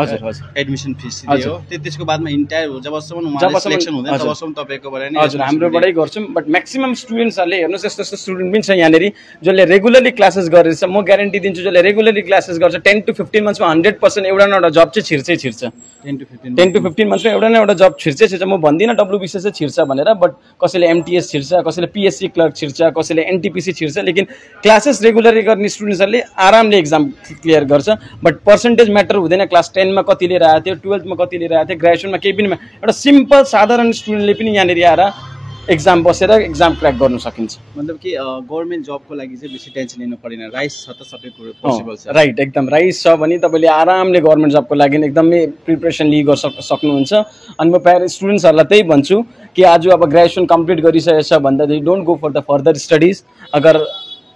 हजुर एडमिसन फिस दियो त्यसको बादमा इन्टायर जबसम्म उहाँले सिलेक्सन हुँदैन तबसम्म तपाईँकोबाट नै हजुर हाम्रोबाटै गर्छौँ बट म्याक्सिमम स्टुडेन्ट्सहरूले हेर्नुहोस् यस्तो यस्तो स्टुडेन्ट पनि छ यहाँनिर जसले रेगुलरली क्लासेस गरेछ म ग्यारेन्टी दिन्छु जसले रेगुलरली क्लासेस गर्छ 10 to 15 मन्थ्समा 100% एउटा न एउटा जब चाहिँ छिर्छ 10 to 15 मन्थ्समा एउटा न एउटा जब छिर्छ म भन्दिनँ डब्ल्युबिसिएस चाहिँ छिर्छ भनेर बट कसैले एमटिएस छिर्छ कसैले पिएससी क्लर्क छिर्छ कसैले एनटिपिसी छिर्छ लेकिन क्लासेस रेगुलरली गर्ने स्टुडेन्ट्सहरूले आरामले एक्जाम क्लियर गर्छ बट पर्सेन्टेज म्याटर हुँदैन क्लास 10मा कति लिएर आएको थियो 12मा कति लिएर आएको थियो ग्रेजुएसनमा केही पनि एउटा सिम्पल साधारण स्टुडेन्टले पनि यहाँनिर आएर एक्जाम बसेर एक्जाम क्र्याक गर्न सकिन्छ मतलब कि गभर्मेन्ट जबको लागि चाहिँ बेसी टेन्सन लिनु पर्दैन राइस छ त सबै कुरो पोसिबल छ राइट एकदम राइस छ भने तपाईँले आरामले गभर्मेन्ट जबको लागि एकदमै प्रिपरेसन लिइ सक्नुहुन्छ अनि म प्यारेन्ट्स स्टुडेन्ट्सहरूलाई त्यही भन्छु कि आज अब ग्रेजुएसन कम्प्लिट गरिसकेको छ भन्दाखेरि don't go for the further studies अगर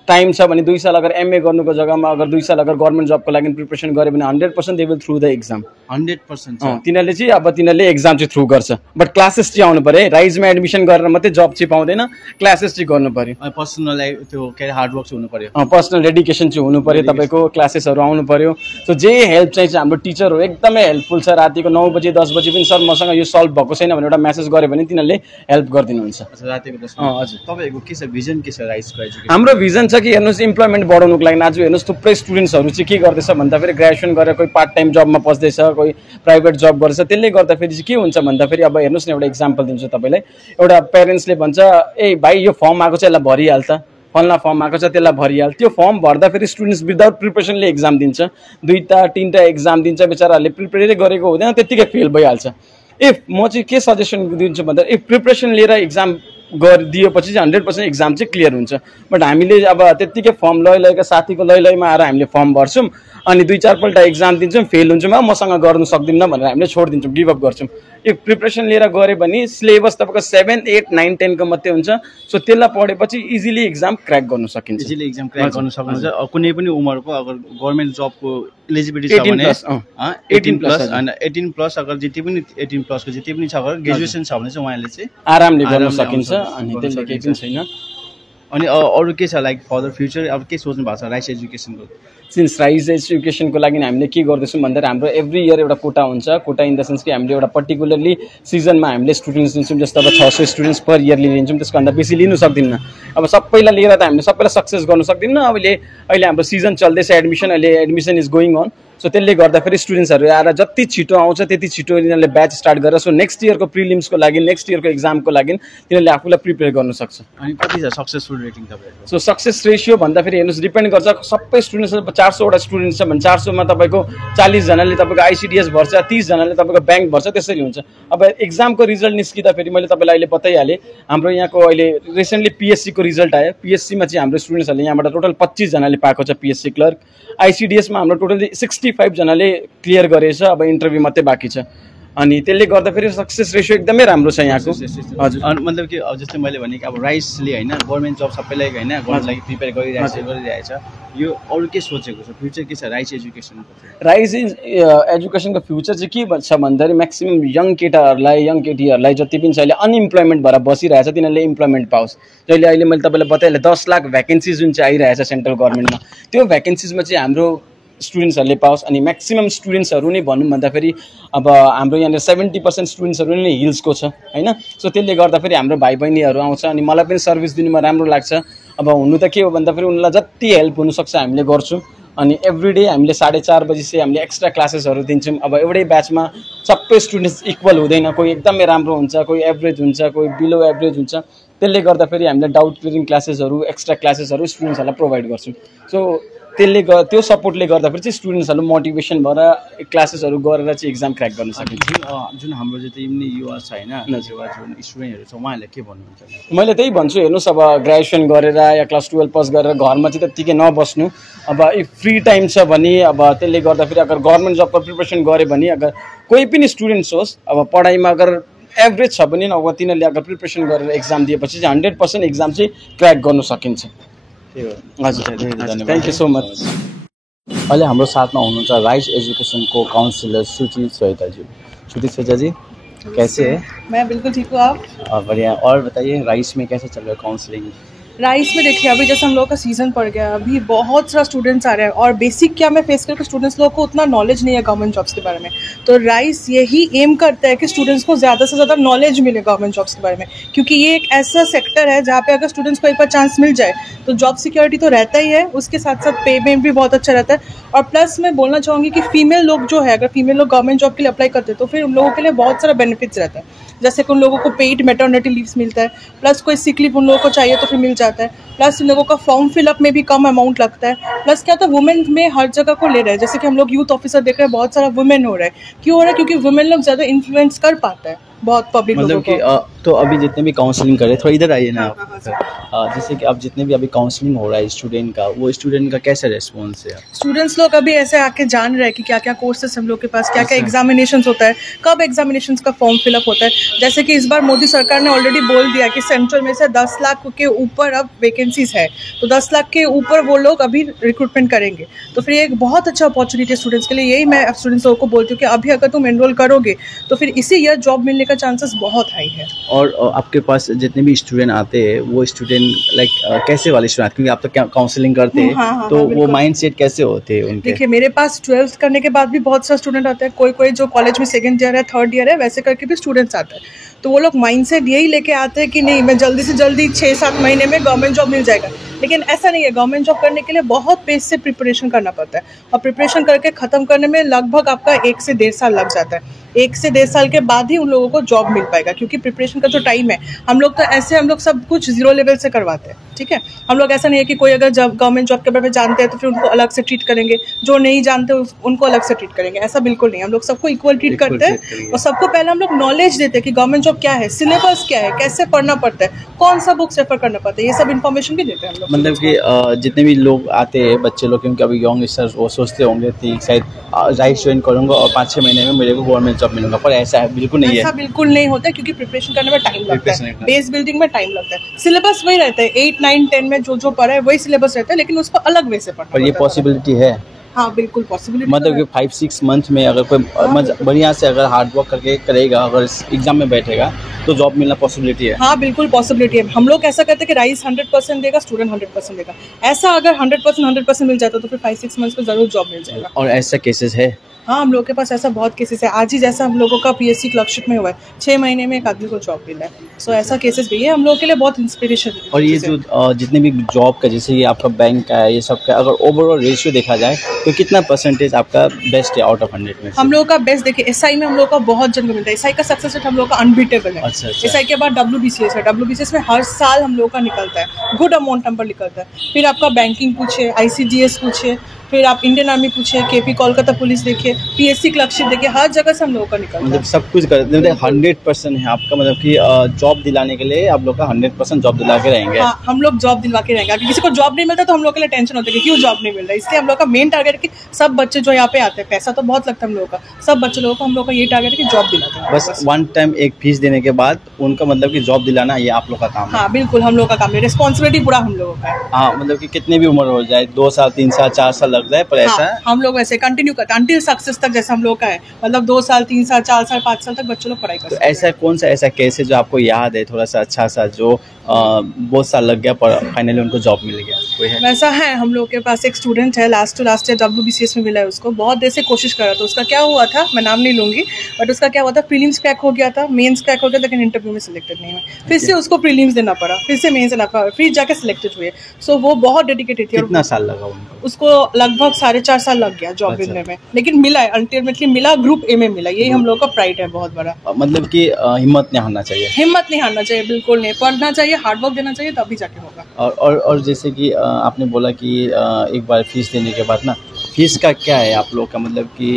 टाइम छ भने 2 साल अगर एमए गर्नुको जग्गामा अगर 2 साल अगर गभर्मेन्ट जबको लागि प्रिपरेसन गर्यो भने 100% they will through the exam 100% तिनीहरूले चाहिँ अब तिनीहरूले एक्जाम चाहिँ थ्रु गर्छ बट क्लासेस चाहिँ आउनु पर्यो राइजमा एडमिसन गरेर मात्रै जब चाहिँ पाउँदैन क्लासेस चाहिँ गर्नु पर्यो पर्सनल त्यो के हार्डवर्क चाहिँ हुनु पर्यो पर्सनल डेडिकेसन चाहिँ हुनु पर्यो तपाईँको क्लासेसहरू आउनु पर्यो सो जे हेल्प चाहिँ हाम्रो टिचरहरू एकदमै हेल्पफुल छ रातिको 9 बजे 10 बजे पनि सर मसँग यो सल्भ भएको छैन भनेर एउटा मेसेज गर्यो भने तिनीहरूले हेल्प गरिदिनुहुन्छ रातिको 10 हजुर तपाईँको के छ भिजन के छ राइजको एजुकेसन हाम्रो भिजन छ कि हेर्नुहोस् इम्प्लोइमेन्ट बढाउनुको लागि आज हेर्नुहोस् थुप्रै स्टुडेन्ट्सहरू चाहिँ के गर्दैछ भन्दाखेरि ग्रेजुएसन गरेर कोही पार्ट टाइम जबमा पस्दैछ कोही प्राइभेट जब गर्छ त्यसले गर्दाखेरि चाहिँ के हुन्छ भन्दाखेरि अब हेर्नुहोस् न एउटा इक्जाम्पल दिन्छु तपाईँलाई एउटा पेरेन्ट्सले भन्छ ए भाइ यो फर्म आएको छ यसलाई भरिहाल त फल्ना फर्म आएको छ त्यसलाई भरिहाल त्यो फर्म भर्दाखेरि स्टुडेन्ट्स विदाउट प्रिपरेसनले एक्जाम दिन्छ 2-3टा एक्जाम दिन्छ बेचाराहरूले प्रिपेरै गरेको हुँदैन त्यत्तिकै फेल भइहाल्छ इफ म चाहिँ के सजेसन दिन्छु भन्दा इफ प्रिपरेसन लिएर एक्जाम दिएपछि चाहिँ 100% एक्जाम चाहिँ क्लियर हुन्छ बट हामीले अब त्यत्तिकै फर्म लैका साथीको लैमा आएर हामीले फर्म भर्छौँ अनि 2-4 पल्ट एक्जाम दिन्छौँ फेल हुन्छौँ मसँग गर्नु सक्दिनँ भनेर हामीले छोडिदिन्छौँ गिभअप गर्छौँ इफ प्रिपरेसन लिएर गऱ्यो भने सिलेबस तपाईँको 7, 8, 9, 10 को मात्रै हुन्छ सो त्यसलाई पढेपछि इजिली एक्जाम क्र्याक गर्न सकिन्छ इजिली एक्जाम क्र्याक गर्न सक्नुहुन्छ कुनै पनि उमेरको अगर गभर्मेन्ट जबको एलिजिबिलिटी छ भने 18+ अनि 18+ अगर जति पनि 18+ को जति पनि छ अगर ग्रेजुएसन छ भने चाहिँ उहाँले चाहिँ आरामले गर्न सकिन्छ अनि त्यसले केही पनि छैन अनि अरू के छ लाइक फर्दर फ्युचर अब के सोच्नु भएको छ राइस एजुकेसनको? सिन्स राइस एजुकेसनको लागि हामीले के गर्दैछौँ भन्दाखेरि हाम्रो एभ्री इयर एउटा कोटा हुन्छ। कोटा इन द सेन्स कि हामीले एउटा पर्टिकुलरली सिजनमा हामीले स्टुडेन्ट्स लिन्छौँ। जस्तो अब 600 स्टुडेन्ट्स पर इयरली लिन्छौँ, त्यसको भन्दा बेसी लिनु सक्दिनँ। अब सबैलाई लिएर त हामीले सबैलाई सक्सेस गर्नु सक्दिनँ। अहिले हाम्रो सिजन चल्दैछ, admission is going on. So त्यसले गर्दाखेरि स्टुडेन्ट्सहरू आएर जति छिटो आउँछ त्यति छिटो यिनीहरूले ब्याच स्टार्ट गरेर सो नेक्स्ट इयरको प्रिलिम्सको लागि, नेक्स्ट इयरको एक्जामको लागि तिनीहरूले आफूलाई प्रिपेयर गर्नु सक्छ। अनि कति छ सक्सेसफुल रेटिङ तपाईँहरूको? सो सक्सेस रेसियो भन्दाखेरि हेर्नुहोस् डिपेन्ड गर्छ। सबै स्टुडेन्ट्स 400वटा स्टुडेन्ट्स छ भने 400मा तपाईँको 40 जनाले तपाईँको आइसिडिएस भर्छ, 30 जनाले तपाईँको ब्याङ्क भर्छ, त्यसरी हुन्छ। अब एक्जामको रिजल्ट निस्किँदाखेरि मैले तपाईँलाई अहिले बताइहालेँ, हाम्रो यहाँको अहिले रिसेन्टली पिएससीको रिजल्ट आयो। पिएससीमा चाहिँ हाम्रो स्टुडेन्ट्सहरूले यहाँबाट टोटल 25 जनाले पाएको छ पिएससी क्लर्क। आइसिडिएसमा हाम्रो टोटली 65 जनाले क्लियर गरेछ, अब इन्टरभ्यू मात्रै बाँकी छ। अनि त्यसले गर्दाखेरि सक्सेस रेसियो एकदमै राम्रो छ यहाँको। हजुर, मतलब कि अब जस्तै मैले भने कि अब राइसले होइन गभर्मेन्ट जब सबैलाई होइन गर्नको लागि प्रिपेयर गरिरहेछ, यो अरू के सोचेको छ फ्युचर के छ राइस एजुकेसनको? राइस एजुकेसनको फ्युचर चाहिँ के छ भन्दाखेरि म्याक्सिमम् यङ केटीहरूलाई जति पनि छ अहिले अनइम्प्लोइमेन्ट भएर बसिरहेछ तिनीहरूले इम्प्लोइमेन्ट पाओस्। जहिले अहिले मैले तपाईँलाई बताइहालेँ 10 लाख भ्याकेन्सिज जुन चाहिँ आइरहेछ सेन्ट्रल गभर्मेन्टमा, त्यो भ्याकेन्सिजमा चाहिँ हाम्रो स्टुडेन्ट्सहरूले पाओस्। अनि म्याक्सिमम् स्टुडेन्ट्सहरू नै भनौँ भन्दाखेरि अब हाम्रो यहाँनिर 70% स्टुडेन्ट्सहरू नै हिल्सको छ होइन। सो त्यसले गर्दाखेरि हाम्रो भाइ बहिनीहरू आउँछ अनि मलाई पनि सर्भिस दिनुमा राम्रो लाग्छ। अब हुनु त के हो भन्दाखेरि उनीहरूलाई जति हेल्प हुनसक्छ हामीले गर्छौँ। अनि एभ्री डे हामीले 4:30 बजी चाहिँ हामीले एक्स्ट्रा क्लासेसहरू दिन्छौँ। अब एउटै ब्याचमा सबै स्टुडेन्ट्स इक्वल हुँदैन, कोही एकदमै राम्रो हुन्छ, कोही एभरेज हुन्छ, कोही बिलो एभरेज हुन्छ। त्यसले गर्दाखेरि हामीले डाउट क्लियरिङ क्लासेसहरू, एक्स्ट्रा क्लासेसहरू स्टुडेन्ट्सहरूलाई प्रोभाइड गर्छौँ। सो त्यो सपोर्टले गर्दाखेरि चाहिँ स्टुडेन्ट्सहरू मोटिभेसन भएर क्लासेसहरू गरेर चाहिँ एक्जाम क्र्याक गर्न सकिन्छ। जुन हाम्रो जति पनि युवा छ होइन, जुन स्टुडेन्टहरू छ उहाँहरूले के भन्नुहुन्छ? मैले त्यही भन्छु, हेर्नुहोस् अब ग्रेजुएसन गरेर या क्लास 12 पास गरेर घरमा चाहिँ त्यत्तिकै नबस्नु। अब इफ फ्री टाइम छ भने अब त्यसले गर्दाखेरि अगर गभर्मेन्ट जबको प्रिपरेसन गऱ्यो भने अगर कोही पनि स्टुडेन्ट्स होस् अब पढाइमा अगर एभरेज छ भने अब तिनीहरूले अगर प्रिपरेसन गरेर एक्जाम दिएपछि चाहिँ 100% एक्जाम चाहिँ क्र्याक गर्नु सकिन्छ। हजुर, थ्याङ्क यू सो मच। अहिले हाम्रो साथमा हुनुहुन्छ राइस एजुकेशन को काउंसिलर सुचित सोइता जी। सुचित सोइता जी कैसे हैं? मैं बिल्कुल ठीक हूँ। आप? बढ़िया। और बताइए राइस में कैसे चल रहा है काउंसलिंग? राइस में देखिए अभी जैसे हम लोग का सीजन पड़ गया, अभी बहुत सारा स्टूडेंट्स आ रहे हैं और बेसिक क्या मैं फेस करके स्टूडेंट्स लोगों को उतना नॉलेज नहीं है गवर्नमेंट जॉब्स के बारे में। तो राइस यही एम करता है कि स्टूडेंट्स को ज़्यादा से ज़्यादा नॉलेज मिले गवर्नमेंट जॉब्स के बारे में, क्योंकि ये एक ऐसा सेक्टर है जहाँ पे अगर स्टूडेंट्स को एक बार चांस मिल जाए तो जॉब सिक्योरिटी तो रहता ही है, उसके साथ साथ पेमेंट भी बहुत अच्छा रहता है। और प्लस मैं बोलना चाहूँगी कि फीमेल लोग जो है, अगर फीमेल लोग गवर्नमेंट जॉब के लिए अप्लाई करते हैं तो फिर उन लोगों के लिए बहुत सारा बेनिफिट्स रहता है। जैसे कि उन लोगों को पेड मैटरनिटी लीव्स मिलता है, प्लस कोई सिक लीव उन लोगों को चाहिए तो फिर मिल जाता है, प्लस उन लोगों का फॉर्म फिलअप में भी कम अमाउंट लगता है। प्लस क्या होता है वुमेन में हर जगह को ले रहे हैं, जैसे कि हम लोग यूथ ऑफिसर देख रहे हैं बहुत सारा वुमेन हो रहा है। क्यों हो रहा है? क्योंकि वुमेन लोग ज़्यादा इन्फ्लुएंस कर पाता है बहुत पब्लिक मतलब कि तो अभी जितने भी काउंसलिंग कर रहे हैं थोड़ा इधर आइए ना। जैसे कि अब जितने भी अभी काउंसलिंग हो रहा है स्टूडेंट का, वो स्टूडेंट का कैसा रेस्पॉन्स है? स्टूडेंट्स लोग अभी ऐसे आके जान रहे हैं कि क्या क्या कोर्सेस हम लोग के पास, क्या क्या एग्जामिनेशंस होता है, कब एग्जामिनेशंस का फॉर्म फिलअप होता है। जैसे कि इस बार मोदी सरकार ने ऑलरेडी बोल दिया कि सेंट्रल में से 10 लाख के ऊपर अब वैकेंसीज है, तो 10 लाख के ऊपर वो लोग अभी रिक्रूटमेंट करेंगे। तो फिर एक बहुत अच्छा अपॉर्चुनिटी है स्टूडेंट्स के लिए। यही मैं स्टूडेंट्स लोगों को बोलती हूँ कि अभी अगर तुम एनरोल करोगे तो फिर इसी ईयर जॉब मिलने का चांसेस बहुत हाई है। और आपके पास जितने भी स्टूडेंट आते हैं वो स्टूडेंट लाइक कैसे वाले स्टूडेंट, क्योंकि आप तो काउंसलिंग करते हैं तो वो माइंडसेट कैसे होते हैं उनके? देखिए मेरे पास 12th करने के बाद भी बहुत सारे स्टूडेंट आते हैं, कोई जो कॉलेज में 2nd ईयर है 3rd ईयर है वैसे करके भी स्टूडेंट्स आते हैं। तो वो लोग माइंडसेट यही लेके आते हैं कि नहीं मैं जल्दी से जल्दी 6-7 महीने में गवर्नमेंट जॉब मिल जाएगा, लेकिन ऐसा नहीं है। गवर्नमेंट जॉब करने के लिए बहुत पेस से प्रिपरेशन करना पड़ता है और प्रिपरेशन करके ख़त्म करने में लगभग आपका 1 से 1.5 साल लग जाता है। 1 से 1.5 साल के बाद ही उन लोगों को जॉब मिल पाएगा, क्योंकि प्रिपरेशन का जो टाइम है हम लोग तो ऐसे हम लोग सब कुछ 0 लेवल से करवाते हैं। ठीक है, हम लोग ऐसा नहीं है कि कोई अगर जब गवर्नमेंट जॉब के बारे में जानते हैं तो फिर उनको अलग से ट्रीट करेंगे, जो नहीं जानते उनको अलग से ट्रीट करेंगे, ऐसा बिल्कुल नहीं। हम लोग सबको इक्वल ट्रीट करते हैं और सबको पहले हम लोग नॉलेज देते हैं कि गवर्नमेंट जॉब क्या है, सिलेबस क्या है, कैसे पढ़ना पड़ता है, कौन सा बुक्स रेफर करना पड़ता है, ये सब इन्फॉर्मेशन भी देते हैं हम लोग। मतलब कि जितने भी लोग आते हैं बच्चे लोग, क्योंकि अभी यंगस्टर्स वो सोचते होंगे कि शायद राइट ज्वाइन करूँगा और 5-6 महीने में मेरे को गवर्नमेंट जॉब मिलूंगा, पर ऐसा बिल्कुल नहीं है। ऐसा बिल्कुल नहीं होता है, क्योंकि प्रिपरेशन करने में टाइम लगता है, बेस बिल्डिंग में टाइम लगता है। सिलेबस वही रहता है 8, 9, 10 में जो पढ़ा है वही सिलेबस रहता है, लेकिन उसको अलग वे से पढ़ना। पर ये पॉसिबिलिटी है हाँ बिल्कुल पॉसिबिलिटी। मतलब कि 5-6 मंथ में अगर कोई बढ़िया से अगर हार्ड वर्क करके करेगा, अगर एग्जाम में बैठेगा तो जॉब मिलना पॉसिबिलिटी है। हाँ बिल्कुल पॉसिबिलिटी है। हम लोग ऐसा कहते हैं कि राइस 100% देगा, स्टूडेंट 100% देगा। ऐसा अगर 100% मिल जाता तो फिर 5-6 मंथ्स में जरूर जॉब मिल जाएगा। और ऐसा केसेस है? हाँ, हम लोग के पास ऐसा बहुत केसेस है। आज ही जैसा हम लोगों का PSC क्लर्कशिप में हुआ है, 6 महीने में एक आदमी को जॉब मिला है। सो ऐसा केसेस भी है, हम लोग के लिए बहुत इंस्पिरेशन है। और ये जो जितने भी जॉब का, जैसे ये आपका बैंक का है, ये सब का अगर ओवरऑल रेशियो देखा जाए तो कितना परसेंटेज आपका बेस्ट है आउट ऑफ 100 में? हम लोग का बेस्ट देखिए, SI में हम लोग का बहुत जन को मिलता है। SI का सक्सेस रेट हम लोग का अनबीटेबल है। अच्छा। SI के बाद WBCS है। WBCS में हर साल हम लोग का निकलता है, गुड अमाउंट नंबर निकलता है। फिर आपका बैंकिंग पूछे, ICGS पूछे, फिर आप इंडियन आर्मी पूछे, KP कोलकाता पुलिस देखिए, PSC क्लर्कशिप देखिए, हर जगह से हम लोगों का निकलता है। मतलब सब कुछ करते हैं, 100% है आपका, मतलब कि जॉब दिलाने के लिए आप लोग का 100% जॉब दिला के रहेंगे। हाँ, हम लोग जॉब दिलवा के रहेंगे। अगर किसी को जॉब नहीं मिलता तो हम लोग के लिए टेंशन होता है कि क्यों जॉब नहीं मिल रहा है। इसलिए हम लोग का मेन टारगेट है कि सब बच्चे जो यहाँ पे आते हैं, पैसा तो बहुत लगता है हम लोग का, सब बच्चे लोगों को हम लोग का ये टारगेट है कि जॉब दिलाते हैं। बस वन टाइम एक फीस देने के बाद उनका मतलब कि जॉब दिलाना, ये आप लोग का काम है। हाँ बिल्कुल, हम लोग का काम है, रिस्पॉन्सिबिलिटी पूरा हम लोगों का है। हाँ, मतलब कि कितनी भी उम्र हो जाए, 2 साल 3 साल 4 साल लग जाए, पर ऐसा हम लोग वैसे कंटिन्यू करते हैं अंटिल सक्सेस तक, जैसे हम लोग का है। मतलब 2 साल 3 साल 4 साल 5 साल तक बच्चों लोग पढ़ाई करते हैं। तो ऐसा कौन सा ऐसा केस है जो आपको याद है थोड़ा सा अच्छा सा, जो बहुत साल लग गया पर फाइनली उनको जॉब मिल गया, कोई है? वैसा है, हम लोग के पास एक स्टूडेंट है, लास्ट ईयर WBCS में मिला है उसको। बहुत देर से कोशिश कर रहा था। उसका क्या हुआ था, मैं नाम नहीं लूंगी, बट उसका क्या हुआ था, प्रीलिम्स क्रैक हो गया था, मेंस क्रैक हो गया, लेकिन इंटरव्यू में सिलेक्टेड नहीं हुआ। फिर से उसको प्रीलिम्स देना पड़ा, फिर से मेंस देना पड़ा, फिर जाके सिलेक्टेड हुए। सो वो बहुत डेडिकेटेड थी। कितना साल लगा उनको? उसको लगभग 4.5 साल लग गया जॉब मिलने में, लेकिन मिला है, अल्टीमेटली मिला, ग्रुप A में मिला। यही हम लोग का प्राइड है बहुत बड़ा। मतलब कि हिम्मत नहीं हारना चाहिए। हिम्मत नहीं हारना चाहिए, बिल्कुल नहीं। पढ़ना चाहिए, हार्डवर्क देना चाहिए, तभी जाके होगा। और जैसे कि आपने बोला कि एक बार फीस देने के बाद ना, फीस का क्या है आप लोग का, मतलब कि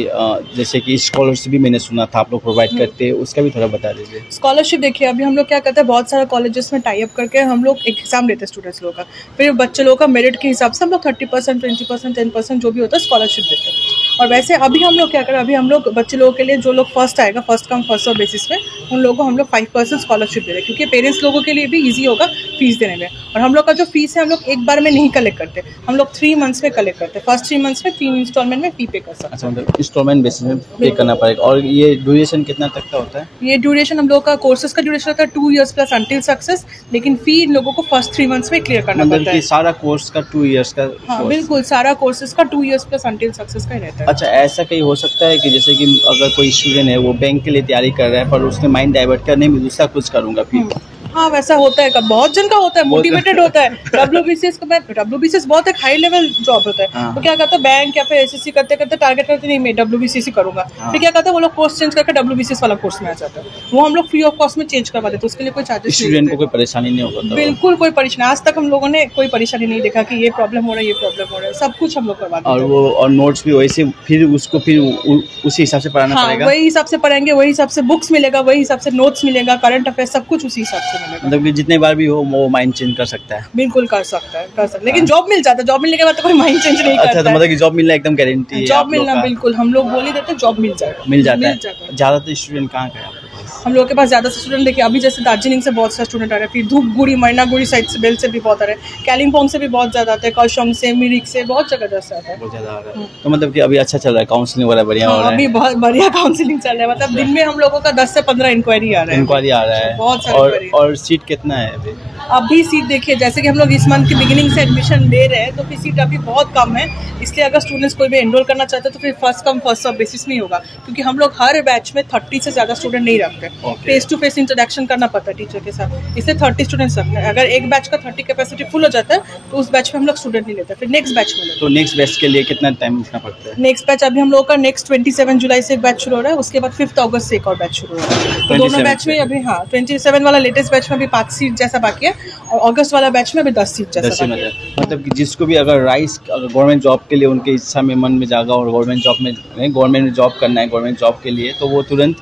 जैसे कि स्कॉलरशिप भी मैंने सुना था आप लोग प्रोवाइड करते हैं, उसका भी थोड़ा बता दीजिए। स्कॉलरशिप देखिए, अभी हम लोग क्या करते हैं, बहुत सारे कॉलेजेस में टाई अप करके हम लोग एक एग्जाम लेते हैं स्टूडेंट्स लोगों का। फिर बच्चे लोगों का मेरिट के हिसाब से हम लोग 30%, 20%, 10% जो भी होता है स्कॉलरशिप देते हैं। और वैसे अभी हम लोग क्या करें, अभी हम लोग बच्चे लोगों के लिए जो लोग फर्स्ट आएगा, first come first serve basis में, उन लोगों को हम लोग 5% स्कॉलरशिप दे रहे हैं, क्योंकि पेरेंट्स लोगों के लिए भी ईजी होगा फीस देने में। और हम लोग का जो फीस है, हम लोग एक बार में नहीं कलेक्ट करते, हम लोग 3 मंथ्स में कलेक्ट करते हैं। फर्स्ट 3 मंथ्स में 3 इंस्टॉलमेंट में फी पे कर सकते हैं। अच्छा, मतलब इंस्टॉलमेंट बेसिस में पे करना पड़ेगा। और ये ड्यूरेशन कितना तक का होता है? ये ड्यूरेशन हम लोग का कोर्सेज का ड्यूरेशन होता है 2 years प्लस अंटिल सक्सेस, लेकिन फी इन लोगों को फर्स्ट 3 मंथ्स में क्लियर करना पड़ता है। सारा कोर्स का 2 years का? हाँ बिल्कुल, सारा कोर्सेज का 2 years प्लस अंटिल सक्सेस का ही रहता है। अच्छा, ऐसा कहीं हो सकता है कि जैसे कि अगर कोई स्टूडेंट है वो बैंक के लिए तैयारी कर रहा है, पर उसने माइंड डाइवर्ट कर, नहीं मैं दूसरा कुछ करूंगा फिर? हाँ वैसा होता है, बहुत जन का होता है, मोटिवेटेड होता है। WBCS बहुत एक हाई लेवल जॉब होता है। तो क्या कहता है, बैंक या फिर SSC करते करते टारगेट करते नहीं मैं WBCS करूंगा, फिर क्या कहता है वो लोग कोर्स चेंज करके WBCS वाला कोर्स में आ जाता है। वो हम लोग फ्री ऑफ कॉस्ट में चेंज करवा देते, उसके लिए कोई चार्जेस नहीं। स्टूडेंट को कोई परेशानी नहीं होगा? बिल्कुल कोई परेशानी, आज तक हम लोगों ने कोई परेशानी नहीं देखा कि ये प्रॉब्लम हो रहा है, ये प्रॉब्लम हो रहा है, सब कुछ हम लोग करवा देते हैं। और नोट्स भी वैसे फिर उसको फिर उसी हिसाब से पढ़ाना पड़ेगा? वही हिसाब से पढ़ाएंगे, वही हिसाब से बुक्स मिलेगा, वही हिसाब से नोट्स मिलेगा, करंट अफेयर सब कुछ उसी हिसाब से मिलेगा। मतलब कि जितने बार भी हो वो माइंड चेंज कर सकता है? बिल्कुल कर सकता है, लेकिन जॉब मिल जाता है, जॉब मिलने के बाद तो कोई माइंड चेंज नहीं करता। अच्छा, तो मतलब कि जॉब मिलना एकदम गारंटी है? जॉब मिलना बिल्कुल, हम लोग बोल ही देते हैं जॉब मिल जाएगा, मिल जाता है। ज्यादातर स्टूडेंट कहाँ का है आपके पास? हम लोग के पास ज्यादा से स्टूडेंट देखिए, अभी जैसे दार्जिलिंग से बहुत सारे स्टूडेंट आ रहे हैं, फिर धूपगुड़ी मैनागुड़ी साइड से, बेल से भी बहुत आ रहे हैं, कालिम्पोंग से भी बहुत ज्यादा आते हैं, कर्शोंग से, मिरिक से, बहुत जगह से आता है। बहुत ज्यादा आ रहा है। तो मतलब कि अभी अच्छा चल रहा है, काउंसलिंग वाला बढ़िया हो रहा है? अभी बहुत बढ़िया काउंसलिंग चल रहा है, मतलब दिन में हम लोगों का 10 से 15 इंक्वायरी आ रहा है, बहुत सारे। और सीट कितना है अभी सीट देखिए, जैसे कि हम लोग इस मंथ की बिगिनिंग से एडमिशन ले रहे हैं, तो फिर सीट अभी बहुत कम है। इसलिए अगर स्टूडेंट्स कोई भी एनरोल करना चाहते हैं तो फिर first come first serve basis में ही होगा, क्योंकि हम लोग हर बैच में 30 से ज्यादा स्टूडेंट नहीं रखते। फेस टू फेस इंटरेक्शन करना पड़ता है टीचर के साथ, इसलिए 30 स्टूडेंट्स रखते हैं। अगर एक बैच का 30 कैपेसिटी फुल हो जाता है तो उस बैच में हम लोग स्टूडेंट नहीं लेते, फिर नेक्स्ट बैच में लेते। तो नेक्स्ट बैच के लिए कितना टाइम रखना पड़ता है? नेक्स्ट बैच अभी हम लोग का नेक्स्ट 27 जुलाई से एक बैच शुरू हो रहा है, उसके बाद 5 अगस्त से एक और बैच शुरू हो रहा है। तो दोनों बैच में अभी 27 वाला लेटेस्ट बैच में अभी 5 सीट जैसा बाकी है, और अगस्त वाला बैच में अभी 10 सीट जैसा बाकी है। मतलब कि जिसको भी अगर गवर्नमेंट जॉब के लिए उनके इच्छा में मन में जागा और गवर्नमेंट जॉब करना है गवर्नमेंट जॉब के लिए, तो वो तुरंत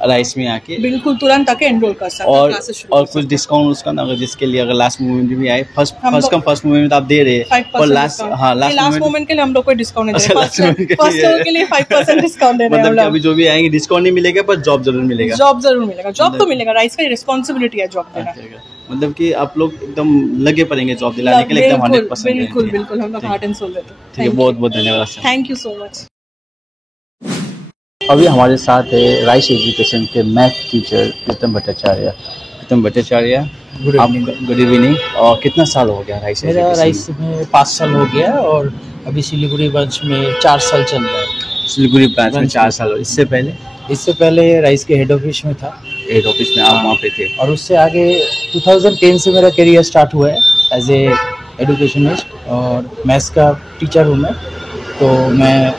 राइस में आके बिल्कुल तुरंत आके एनरोल कर सकते हैं। और कुछ डिस्काउंट उसका ना, अगर जिसके लिए अगर लास्ट मोमेंट भी आए, फर्स्ट कम फर्स्ट मोमेंट आप दे रहे हैं, और लास्ट मोमेंट के लिए हम लोग कोई डिस्काउंट नहीं दे रहे, फर्स्ट के लिए 5% डिस्काउंट दे रहे हैं। मतलब अभी जो भी आएंगे डिस्काउंट नहीं मिलेगा, पर जॉब जरूर मिलेगा। जॉब तो मिलेगा, जॉब तो मिलेगा, राइस का रिस्पॉन्सिबिलिटी है जॉब देना। मतलब कि आप लोग एकदम लगे पड़ेंगे जॉब दिलाने के लिए, एकदम 100%। बिल्कुल बिल्कुल, हम लोग हार्ट एंड सोल देते हैं। ठीक है, बहुत बहुत धन्यवाद। Thank you so much. अभी हमारे साथ है राइस एजुकेशन के मैथ टीचर प्रीतम भट्टाचार्य। प्रीतम भट्टाचार्य, गुड इवनिंग। और कितना साल हो गया राइस? मेरा राइस में 5 साल हो गया और अभी सिलीगुड़ी ब्रांच में 4 साल चल रहा है। सिलीगुड़ी ब्रांच में 4 साल। इससे पहले राइस के हेड ऑफिस में था। हेड ऑफिस में आप वहाँ पे थे? और उससे आगे 2010 से मेरा करियर स्टार्ट हुआ है एज ए एजुकेशनिस्ट और मैथ्स का टीचर हूँ मैं। तो मैं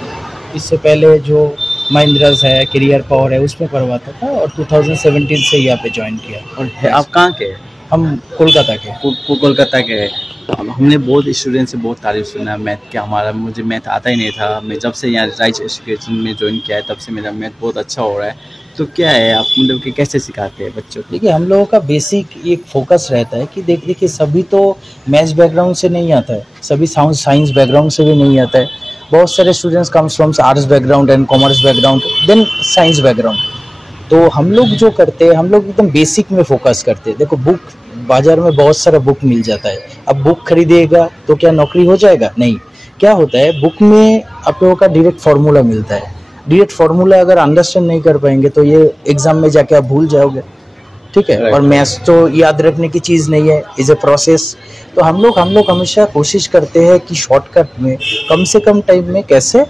इससे पहले जो महिंद्रास है, करियर पावर है, उसमें पढ़वाता था और 2017 से यहाँ पे ज्वाइन किया। और आप कहाँ के? हम कोलकाता के। कोलकाता के। हमने बहुत स्टूडेंट से बहुत तारीफ सुना मैथ के। मुझे मैथ आता ही नहीं था। मैं जब से यहाँ राइस एजुकेशन में ज्वाइन किया है तब से मेरा मैथ बहुत अच्छा हो रहा है। तो क्या है आप मतलब कि कैसे सिखाते हैं बच्चों को? देखिए, हम लोगों का बेसिक एक फोकस रहता है कि देखिए सभी तो मैथ्स बैकग्राउंड से नहीं आता है, सभी साइंस बैकग्राउंड से भी नहीं आता है। बहुत सारे students comes from arts background and commerce background then science background. तो हम लोग जो करते हैं, हम लोग एकदम बेसिक में फोकस करते हैं। देखो, बुक बाजार में बहुत सारा बुक मिल जाता है। अब बुक खरीदेगा तो क्या नौकरी हो जाएगा? नहीं। क्या होता है, बुक में आप लोगों का डायरेक्ट फार्मूला मिलता है। डायरेक्ट फार्मूला अगर अंडरस्टैंड नहीं कर पाएंगे तो ये एग्जाम में जाके आप भूल जाओगे, ठीक है। और मैथ्स तो याद रखने की चीज़ नहीं है, इज ए प्रोसेस। तो हम लोग हमेशा कोशिश करते हैं कि शॉर्टकट में कम से कम टाइम में कैसे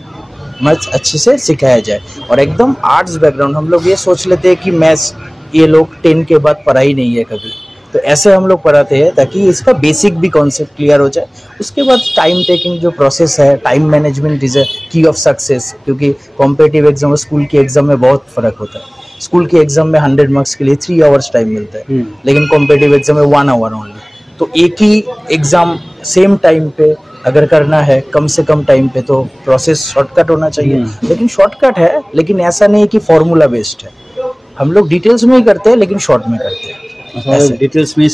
मैथ्स अच्छे से सिखाया जाए। और एकदम आर्ट्स बैकग्राउंड, हम लोग ये सोच लेते हैं कि मैथ्स ये लोग 10 के बाद पढ़ाई नहीं है कभी, तो ऐसे हम लोग पढ़ाते हैं ताकि इसका बेसिक भी कॉन्सेप्ट क्लियर हो जाए। उसके बाद टाइम टेकिंग जो प्रोसेस है, time management is a key of success. क्योंकि कॉम्पिटिटिव एग्जाम और स्कूल के एग्जाम में बहुत फ़र्क होता है। स्कूल के एग्जाम में 100 मार्क्स के लिए 3 आवर्स टाइम मिलता है, लेकिन कॉम्पिटिटिव एग्जाम में 1 आवर ओनली। तो एक ही एग्जाम सेम टाइम पे अगर करना है कम से कम टाइम पे, तो प्रोसेस शॉर्टकट होना चाहिए। लेकिन शॉर्टकट है, लेकिन ऐसा नहीं कि फॉर्मूला बेस्ड है। हम लोग डिटेल्स में ही करते हैं लेकिन शॉर्ट में करते हैं। डिटेल्स में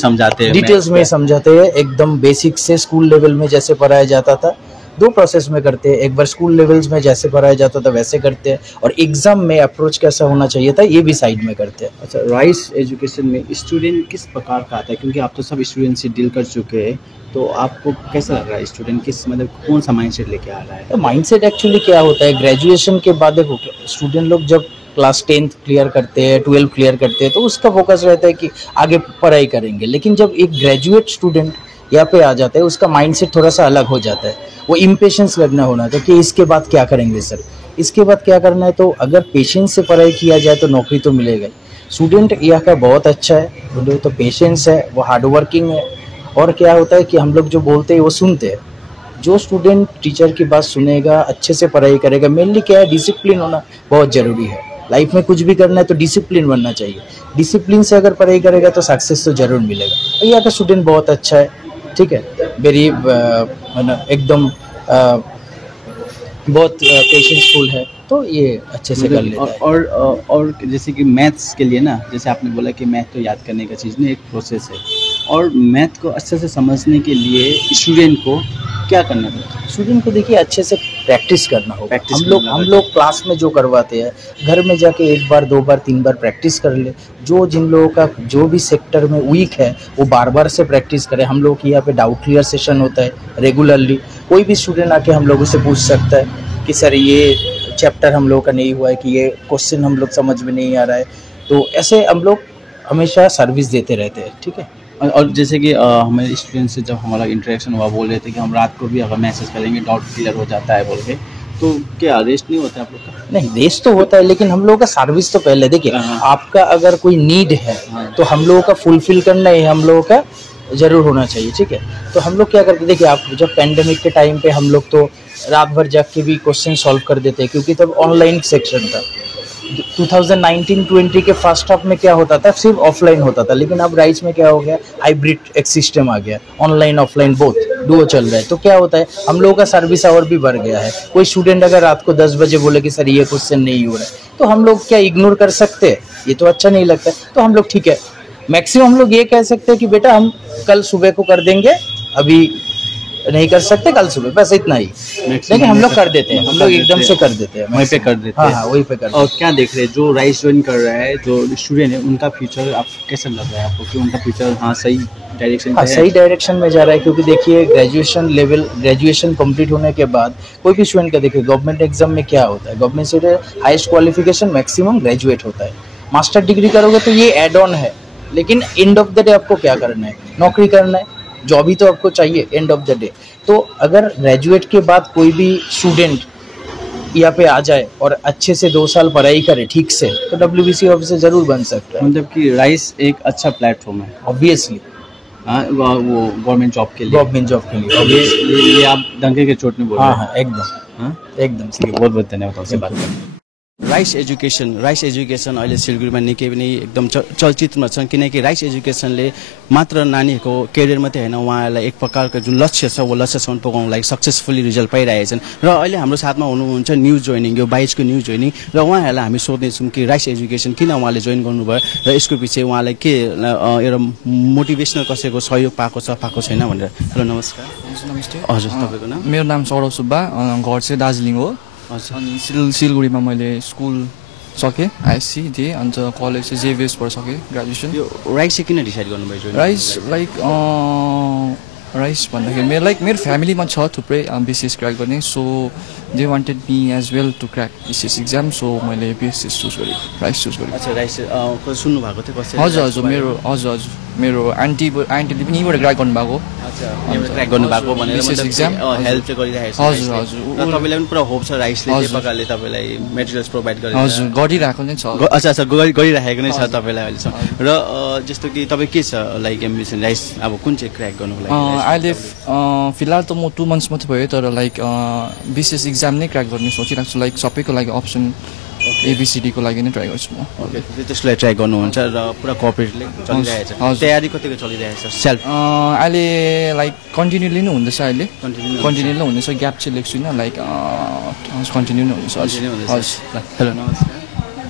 समझाते हैं, एकदम बेसिक से स्कूल लेवल में जैसे पढ़ाया जाता था। 2 प्रोसेस में करते हैं, एक बार स्कूल लेवल्स में जैसे पढ़ाया जाता था वैसे करते हैं, और एग्जाम में अप्रोच कैसा होना चाहिए था ये भी साइड में करते हैं। अच्छा, राइस एजुकेशन में स्टूडेंट किस प्रकार का आता है? क्योंकि आप तो सब स्टूडेंट से डील कर चुके हैं, तो आपको कैसा लग रहा है स्टूडेंट किस मतलब कौन सा माइंडसेट लेके आ रहा है? तो माइंडसेट एक्चुअली क्या होता है, ग्रेजुएशन के बाद देखो स्टूडेंट लोग जब क्लास 10 क्लियर करते हैं, 12 क्लियर करते हैं, तो उसका फोकस रहता है कि आगे पढ़ाई करेंगे। लेकिन जब एक ग्रेजुएट स्टूडेंट यहाँ पे आ जाता है, उसका माइंडसेट थोड़ा सा अलग हो जाता है। वो इम्पेशेंस लगना होना था कि इसके बाद क्या करेंगे सर, इसके बाद क्या करना है। तो अगर पेशेंस से पढ़ाई किया जाए तो नौकरी तो मिलेगा। स्टूडेंट यहाँ का बहुत अच्छा है, वो तो पेशेंस है, वो हार्ड वर्किंग है। और क्या होता है कि हम लोग जो बोलते हैं वो सुनते हैं। जो स्टूडेंट टीचर की बात सुनेगा, अच्छे से पढ़ाई करेगा। मेनली क्या है, डिसिप्लिन होना बहुत ज़रूरी है। लाइफ में कुछ भी करना है तो डिसिप्लिन बनना चाहिए। डिसिप्लिन से अगर पढ़ाई करेगा तो सक्सेस तो जरूर मिलेगा। यहाँ का स्टूडेंट बहुत अच्छा है, ठीक है, वेरी एकदम बहुत पेशेंसफुल है, तो ये अच्छे से कर लेता है। और जैसे कि मैथ्स के लिए ना, जैसे आपने बोला कि मैथ तो याद करने का चीज़ नहीं, एक प्रोसेस है। और मैथ को अच्छे से समझने के लिए स्टूडेंट को क्या करना चाहिए? स्टूडेंट को देखिए अच्छे से प्रैक्टिस करना होगा। हम लोग क्लास में जो करवाते हैं, घर में जाके 1 बार 2 बार 3 बार प्रैक्टिस कर ले। जिन लोगों का जो भी सेक्टर में वीक है वो बार से प्रैक्टिस करें। हम लोग यहाँ पे डाउट क्लियर सेशन होता है रेगुलरली। कोई भी स्टूडेंट आके हम लोगों से पूछ सकता है कि सर ये चैप्टर हम लोग का नहीं हुआ है, कि ये क्वेश्चन हम लोग समझ में नहीं आ रहा है। तो ऐसे हम लोग हमेशा सर्विस देते रहते हैं, ठीक है। और जैसे कि हमारे स्टूडेंट से जब हमारा इंटरेक्शन हुआ, बोल रहे थे कि हम रात को भी अगर मैसेज करेंगे डाउट क्लियर हो जाता है बोल के, तो क्या रेस्ट नहीं होता है आप लोग का? नहीं, रेस्ट तो होता है, लेकिन हम लोगों का सर्विस तो पहले देखिए, आपका अगर कोई नीड है तो हम लोगों का फुलफिल करना ही हम लोगों का जरूर होना चाहिए, ठीक है। तो हम लोग क्या करते, देखिए आप जब पेंडेमिक के टाइम पे हम लोग तो रात भर जाग के भी क्वेश्चन सॉल्व कर देते हैं, क्योंकि तब ऑनलाइन सेक्शन था। 2019-20 के फर्स्ट हाफ में क्या होता था, सिर्फ ऑफलाइन होता था। लेकिन अब राइस में क्या हो गया, हाइब्रिड एक सिस्टम आ गया, ऑनलाइन ऑफलाइन बोथ डुओ चल रहा है। तो क्या होता है, हम लोगों का सर्विस आवर भी बढ़ गया है। कोई स्टूडेंट अगर रात को 10 बजे बोले कि सर ये क्वेश्चन नहीं हो रहा है, तो हम लोग क्या इग्नोर कर सकते हैं? ये तो अच्छा नहीं लगता। तो हम लोग ठीक है, मैक्सिमम हम लोग ये कह सकते हैं कि बेटा हम कल सुबह को कर देंगे, अभी नहीं कर सकते कल सुबह, बस इतना ही। लेकिन हम लोग कर देते हैं, हम लोग एकदम से कर देते हैं, वहीं पे कर देते हैं। हाँ, वहीं पे कर देते हैं। और क्या देख रहे हैं जो राइस ज्वाइन कर रहा है, जो स्टूडेंट है, उनका फ्यूचर आप कैसा लग रहा है आपको कि उनका फ्यूचर सही डायरेक्शन हाँ, सही डायरेक्शन में जा रहा है? क्योंकि देखिए ग्रेजुएशन कंप्लीट होने के बाद कोई भी स्टूडेंट का देखिए गवर्नमेंट एग्जाम में क्या होता है, गवर्नमेंट से हाईएस्ट क्वालिफिकेशन मैक्सिमम ग्रेजुएट होता है। मास्टर डिग्री करोगे तो ये एड ऑन है, लेकिन एंड ऑफ द डे आपको क्या करना है? नौकरी करना है, जॉब ही तो आपको चाहिए एंड ऑफ द डे। तो अगर ग्रेजुएट के बाद कोई भी स्टूडेंट यहाँ पे आ जाए और अच्छे से 2 साल पढ़ाई करे ठीक से, तो WBC ऑफिसर जरूर बन सकता है। मतलब कि राइस एक अच्छा प्लेटफॉर्म है ऑब्वियसली, वो गवर्नमेंट जॉब के लिए। ये आप डंके के चोट में बोल रहे हैं। हाँ, एकदम ठीक है, बहुत बहुत धन्यवाद आपसे बात करने। राइस एजुकेसन अहिले सिलगढीमा निकै पनि एकदम चलचित्रमा छन्, किनकि राइस एजुकेसनले मात्र नानीहरूको करियर मात्रै होइन, उहाँहरूलाई एक प्रकारको जुन लक्ष्य छ वो लक्ष्यसम्म पुगाउनको लागि सक्सेसफुली रिजल्ट पाइरहेछन्। र अहिले हाम्रो साथमा हुनुहुन्छ न्यू जोइनिङ, यो 22 को न्यू जोइनिङ, र उहाँहरूलाई हामी सोध्नेछौँ कि राइस एजुकेसन किन उहाँले जोइन गर्नुभयो र यसको पछि उहाँलाई के एउटा मोटिभेसनल कसैको सहयोग पाएको छैन भनेर। हेलो नमस्कार। नमस्ते। हजुर, तपाईँको नाम? मेरो नाम सौरभ सुब्बा, घर चाहिँ दार्जिलिङ हो। अनि सिलगढीमा मैले स्कुल सकेँ, आइएससी दिएँ, अन्त कलेज चाहिँ जेभिएसबाट सकेँ ग्रेजुएसन। यो राइस चाहिँ किन डिसाइड गर्नुभयो? राइस भन्दाखेरि मेरो फ्यामिलीमा छ थुप्रै बिसिएस क्र्याक गर्ने, so they wanted me as well to crack BCS exam, so मैले बिसिएस चुज गरेँ, राइस चुज गरेँ। अच्छा, राइस सुन्नु भएको थियो कसैले? हजुर मेरो आन्टीले पनि यहीँबाट क्र्याक गर्नुभएको। क्र्याक गर्नुभएको भनेर बिसिएस इक्जाम हेल्प चाहिँ गरिरहेको छ। हजुर, तपाईँलाई पनि पुरा होप छ राइसले के प्रकारले तपाईँलाई मेटेरियल्स प्रोभाइड गरेर? हजुर, गरिरहेको नै छ। अच्छा, गरिरहेको नै छ तपाईँलाई अहिलेसम्म। र जस्तो कि तपाईँ के छ लाइक एम्बिसन राइस अब कुन चाहिँ क्र्याक गर्नुको लागि? अहिले फिलहाल त म 2 मन्थ्स मात्रै भयो, तर लाइक बिसिएस इक्जाम नै क्र्याक गर्ने सोचिरहेको छु, लाइक सबैको लागि अप्सन ABCD को लागि नै ट्राई गर्छु म। ओके, त्यसलाई ट्राई गर्नुहुन्छ र पुरा कोअपरेटली चलिरहेछ? तयारी कतिको चलिरहेछ? सेल्फ अहिले लाइक कन्टिन्युली नै हुँदैछ, अहिले कन्टिन्युली नै हुँदैछ, ग्याप चाहिँ लेख्छु छैन, लाइक कन्टिन्यू नै हुँदैछ। हजुर। हेलो नमस्कार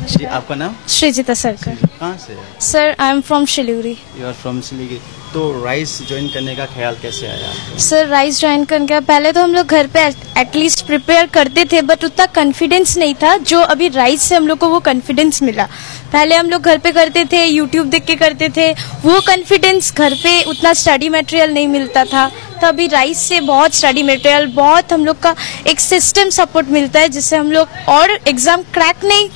जी, आपका नाम? श्रीजिता सरकार। कहाँ से? Sir I am from Siliguri. You are from Siliguri. तो राइस ज्वाइन करने का ख्याल कैसे आया आपको? सर राइस ज्वाइन करने का पहले तो हम लोग घर पे एटलीस्ट प्रिपेयर करते थे, बट उतना कॉन्फिडेंस नहीं था जो अभी राइस से हम लोग को वो कॉन्फिडेंस मिला। पहले हम लोग घर पे करते थे, यूट्यूब देख के करते थे, वो कॉन्फिडेंस घर पे उतना स्टडी मटेरियल नहीं मिलता था। तो अभी राइस से बहुत स्टडी मटेरियल, बहुत हम लोग का एक सिस्टम सपोर्ट मिलता है, जिससे हम लोग और एग्जाम क्रैक नहीं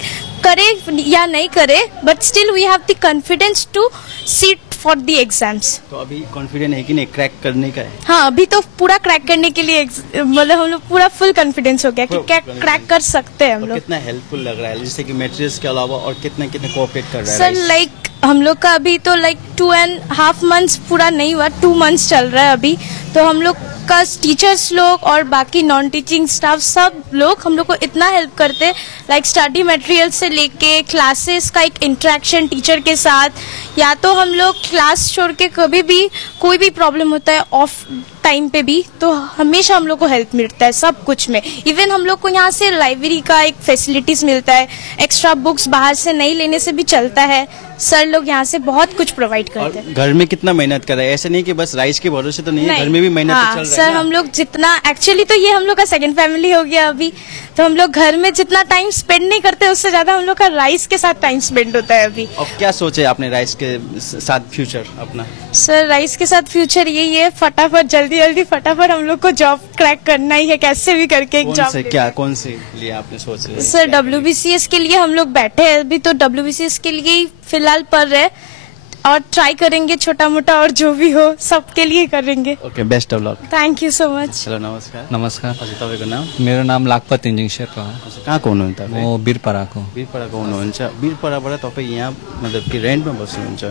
करे या नहीं करे, but still we have the confidence to sit for the exams. तो अभी कॉन्फिडेंट है कि नहीं क्रैक करने का है? हाँ, अभी तो पूरा क्रैक करने के लिए मतलब हम लोग पूरा फुल कॉन्फिडेंस हो गया कि क्रैक कर सकते हैं हम लोग। कितना हेल्पफुल लग रहा है जैसे कि मटेरियल्स के अलावा और कितना कोऑपरेट कर रहा है? सर लाइक हम लोग का अभी तो लाइक 2.5 मंथ्स पूरा नहीं हुआ, 2 मंथ्स चल रहा है अभी, तो हम लोग का टीचर्स लोग और बाकी नॉन टीचिंग स्टाफ सब लोग हम लोग को इतना हेल्प करते, लाइक स्टडी मटेरियल से लेके क्लासेस का एक इंटरेक्शन टीचर के साथ, या तो हम लोग क्लास छोड़ के कभी भी कोई भी प्रॉब्लम होता है ऑफ टाइम पे भी, तो हमेशा हम लोग को हेल्प मिलता है सब कुछ में। इवन हम लोग को यहाँ से लाइब्रेरी का एक फैसिलिटीज मिलता है, एक्स्ट्रा बुक्स बाहर से नहीं लेने से भी चलता है, सर लोग यहाँ से बहुत कुछ प्रोवाइड करते हैं। घर में कितना मेहनत कर रहे हैं? ऐसे नहीं कि बस राइस के भरोसे तो नहीं है, घर में भी मेहनत हाँ, तो चल रहा है। सर हम लोग जितना एक्चुअली तो ये हम लोग का सेकंड फैमिली हो गया अभी, तो हम लोग घर में जितना टाइम स्पेंड नहीं करते उससे ज्यादा हम लोग का राइस के साथ टाइम स्पेंड होता है अभी। अब क्या सोचे आपने राइस के साथ फ्यूचर अपना? सर राइस के साथ फ्यूचर यही है, फटाफट जल्दी फटाफट हम लोग को जॉब क्रैक करना ही है, कैसे भी करके एक जॉब। कौन से लिए आपने सोच रहे? सर WBCS के लिए हम लोग बैठे हैं अभी, तो WBCS के लिए ही फिलहाल पढ़ रहे हैं और ट्राई करेंगे छोटा मोटा और जो भी हो सबके लिए करेंगे। Okay, best of lock. Thank you so much. Hello नमस्कार। नमस्कार। हजुर, तपाईँको नाम? मेरो नाम लाखपत इन्जिङ शेर्पा हो। कहाँको हुनुहुन्छ? म बिरपाडाको। बिरपाडाको हुनुहुन्छ। बिरपाडाबाट तपाईँ यहाँ मतलब कि रेन्टमा बस्नुहुन्छ?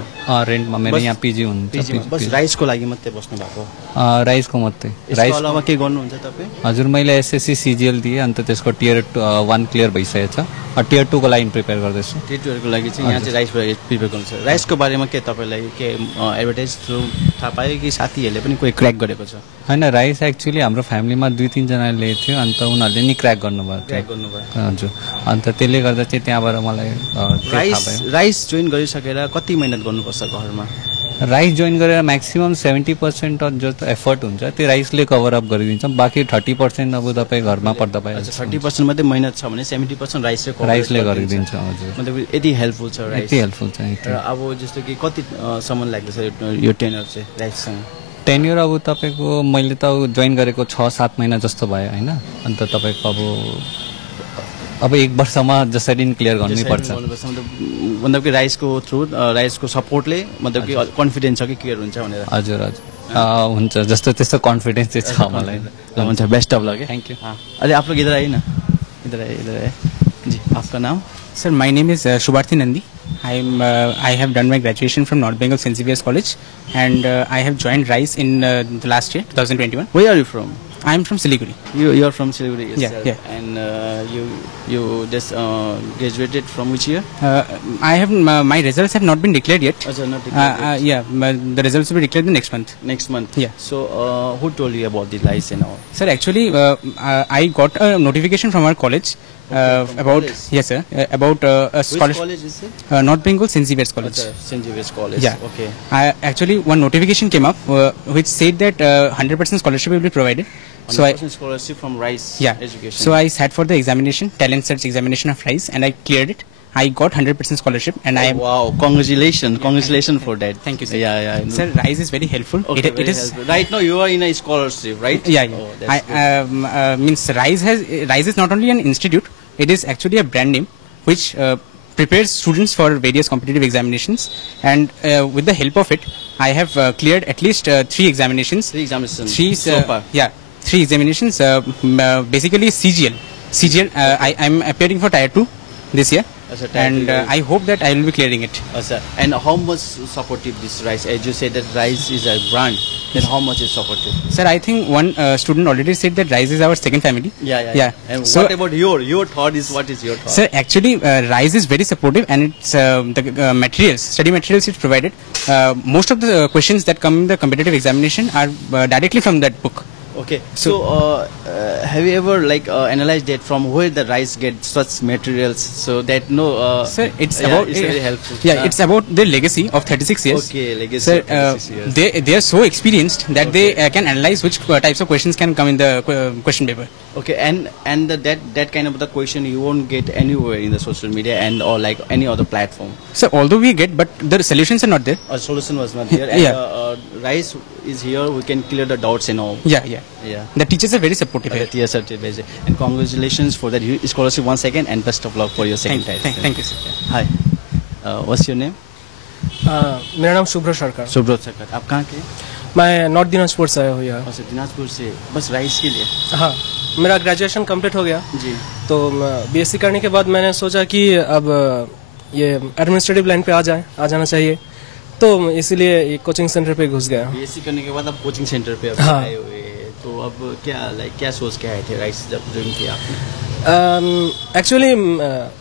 रेन्टमा मेरो यहाँ पिजी हुन्छ। बस राइसको लागि मात्रै बस्नु भएको? राइसको मात्रै। राइसको अलावा के गर्नुहुन्छ तपाईँ? हजुर, मैले SSC CGL दिएँ, अन्त त्यसको Tier 1 क्लियर भइसकेको छ, Tier 2 को लागि प्रिपेयर गर्दैछु। Tier 2 को लागि चाहिँ यहाँ चाहिँ राइस प्रिपेयर गर्नुहुन्छ। राइसको बारेमा के तपाईँलाई के एडभर्टाइज थ्रु थाहा पायो कि साथीहरूले पनि कोही क्र्याक गरेको छ? होइन, राइस एक्चुअली हाम्रो फ्यामिलीमा 2-3 जनाले थियो, अन्त उनीहरूले नि क्र्याक गर्नुभयो। हजुर, अन्त त्यसले गर्दा चाहिँ त्यहाँबाट मलाई राइस जोइन गरिसकेर कति मेहनत गर्नुपर्छ घरमा? राइस जोइन गरेर म्याक्सिमम् 70% जस्तो एफर्ट हुन्छ त्यो राइसले कभर अप गरिदिन्छ, बाँकी 30% अब तपाईँ घरमा पढ्दा पाइहाल्छ। 30% मात्रै मेहनत छ भने 70% राइसले गरिदिन्छ। हजुर, मतलब यति हेल्पफुल छ राइस, यति हेल्पफुल छ। अब जस्तो कि कति सम्म लाग्दैछ यो टेन्यर चाहिँ राइससँग? टेन्यर अब तपाईँको मैले त जोइन गरेको 6-7 महिना जस्तो भयो होइन, अन्त तपाईँको अब 1 वर्षमा जसरी क्लियर गर्नै पर्छ। मतलब कि राइसको थ्रु राइसको सपोर्टले मतलब कि कन्फिडेन्स छ कि क्लियर हुन्छ भनेर? हजुर हजुर हुन्छ, जस्तो त्यस्तो कन्फिडेन्स चाहिँ छ मलाई। हुन्छ, best of lock. Thank you. अरे आप लोग इधर आइए ना, इधर आइए जी। आपका नाम? Sir, my name is Shubharthi Nandi. I have done my graduation from North Bengal St. Xavier's College, and I have joined RISE in the last year, 2021. Where are you from? I am from Siliguri. You are from Siliguri? Yes, yeah. And you just graduated from which year? I have my results have not been declared yet. Not declared yet. The results will be declared the next month. Next month. Yeah. So who told you about the RISE and all? Sir, actually I got a notification from our college about college? Yes sir, about a scholarship. Which college is it? North Bengal St. Xavier's College. St. Xavier's College. Yeah. Okay. Actually one notification came up which said that 100% scholarship will be provided. So 100% scholarship from RISE education. So I sat for the examination, talent search examination of RISE, and I cleared it. I got 100% scholarship, and wow, congratulations for that. Thank you, sir. Yeah. Sir, RISE is very helpful. Okay, it is helpful. Right now you are in a scholarship, right? Yeah. Oh, that's means RISE is not only an institute; it is actually a brand name which prepares students for various competitive examinations, and with the help of it, I have cleared at least 3 examinations. 3 examinations. 3 so far. Yeah, 3 examinations. Basically CGL. I am appearing for Tier 2 this year. And I hope that I will be clearing it. And how much supportive this RISE? As you said that RISE is a brand, then how much is supportive? Sir, I think one student already said that RISE is our second family. Yeah. And so, what about your thought is, what is your thought? Sir, actually RISE is very supportive, and it's the materials, study materials it's provided. Most of the questions that come in the competitive examination are directly from that book. Okay, so have you ever analyzed that from where the RISE get such materials, so that sir, it's about it's very helpful. Yeah, it's about their legacy of 36 years. Okay, legacy sir, of 36 years. They are so experienced that they can analyze which types of questions can come in the question paper. Okay, and that kind of the question you won't get anywhere in the social media and or like any other platform. So although we get, but the solutions are not there. A solution was not there. And RISE is here. We can clear the doubts and all. Yeah. The teachers are very supportive. Yes, sir. And congratulations for that scholarship once again, and best of luck for your second time. Thank you, sir. Hi. What's your name? मेरा नाम शुभ्र सरकार। सुब्रत सरकार। आप कहाँ के? मैं नॉर्थ दिनाजपुर से आया हूँ यहाँ। अच्छा, दिनाजपुर से बस RISE के लिए? हाँ, मेरा ग्रेजुएशन कंप्लीट हो गया जी। तो BSc करने के बाद मैंने सोचा कि अब ये एडमिनिस्ट्रेटिव लाइन पे आ जाना चाहिए, तो इसीलिए कोचिंग सेंटर पे घुस गया। BSc करने के बाद अब कोचिंग सेंटर पे आए हुए, तो अब क्या सोच के आए थे RISE जब ज्वाइन किया आपने? एक्चुअली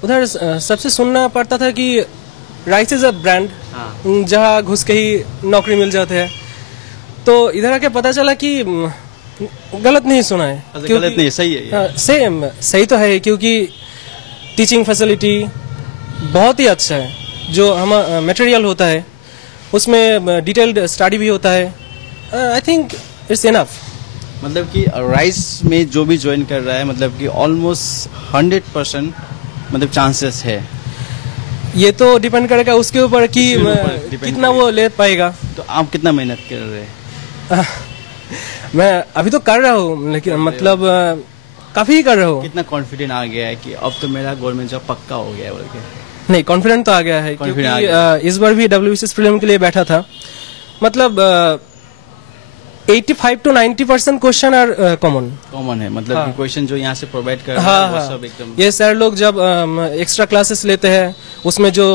उधर सबसे सुनना पड़ता था कि RISE इज अ ब्रांड, जहाँ घुस के ही नौकरी मिल जाते हैं, तो इधर आके पता चला कि गलत नहीं सुना है। गलत नहीं, सही है। सही तो है, क्योंकि टीचिंग फैसिलिटी बहुत ही अच्छा है, जो हम मटेरियल होता है उसमें डिटेल्ड स्टडी भी होता है। I think it's enough. मतलब कि RISE में जो भी ज्वाइन कर रहा है, मतलब कि ऑलमोस्ट 100% मतलब चांसेस है। ये तो डिपेंड करेगा उसके ऊपर कि कितना वो ले पाएगा। तो आप कितना मेहनत कर रहे हैं? मैं अभी तो कर रहा हूँ, लेकिन मतलब काफी कर रहा हूँ। कितना कॉन्फिडेंट आ गया है कि अब तो मेरा गवर्नमेंट जॉब पक्का हो गया है बोल के? नहीं, कॉन्फिडेंट तो आ गया है, क्योंकि इस बार भी WBCS प्रीलिम के लिए बैठा था। मतलब 85 to 90% क्वेश्चन आर कॉमन है। मतलब कि क्वेश्चन जो यहाँ से प्रोवाइड कर रहे हैं वो सब एकदम। ये सर लोग जब एक्स्ट्रा क्लासेस लेते हैं, उसमें जो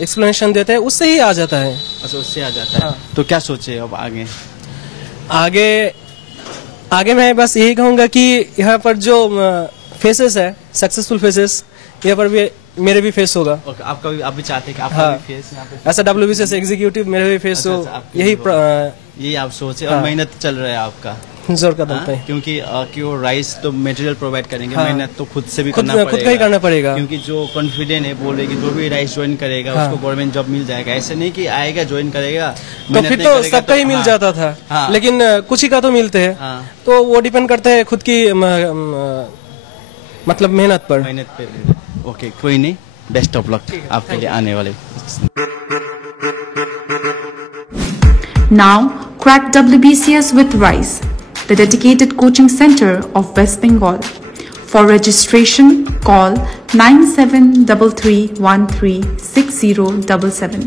एक्सप्लेनेशन देते हैं उससे ही आ जाता है। अच्छा, उससे आ जाता है। तो क्या सोचे अब आगे मैं बस यही कहूंगा कि यहाँ पर जो फेसेस है, सक्सेसफुल फेसेस, यहाँ पर भी मेरे भी फेस होगा। आपका भी, आप भी चाहते हैं कि आपका भी फेस यहाँ पे? ऐसा WBCS एग्जीक्यूटिव मेरे भी फेस हो, यही आप सोचे और मेहनत चल रहा है आपका जोर कदम पे, क्योंकि वो RISE तो मटेरियल प्रोवाइड करेंगे, मेहनत तो खुद से भी खुद का ही करना पड़ेगा। क्योंकि जो कॉन्फिडेंट है बोल रहे कि जो भी RISE ज्वाइन करेगा उसको गवर्नमेंट जॉब मिल जाएगा। ऐसे नहीं कि आएगा ज्वाइन करेगा तो फिर तो सबका ही मिल जाता था। लेकिन कुछ ही का तो मिलते हैं। तो वो डिपेंड करता है खुद की मतलब मेहनत पर। ओके, कोई नहीं, बेस्ट ऑफ लक आपके लिए आने वाले। Now, crack WBCS with RISE, the dedicated coaching center of West Bengal. For registration, call 9733136077.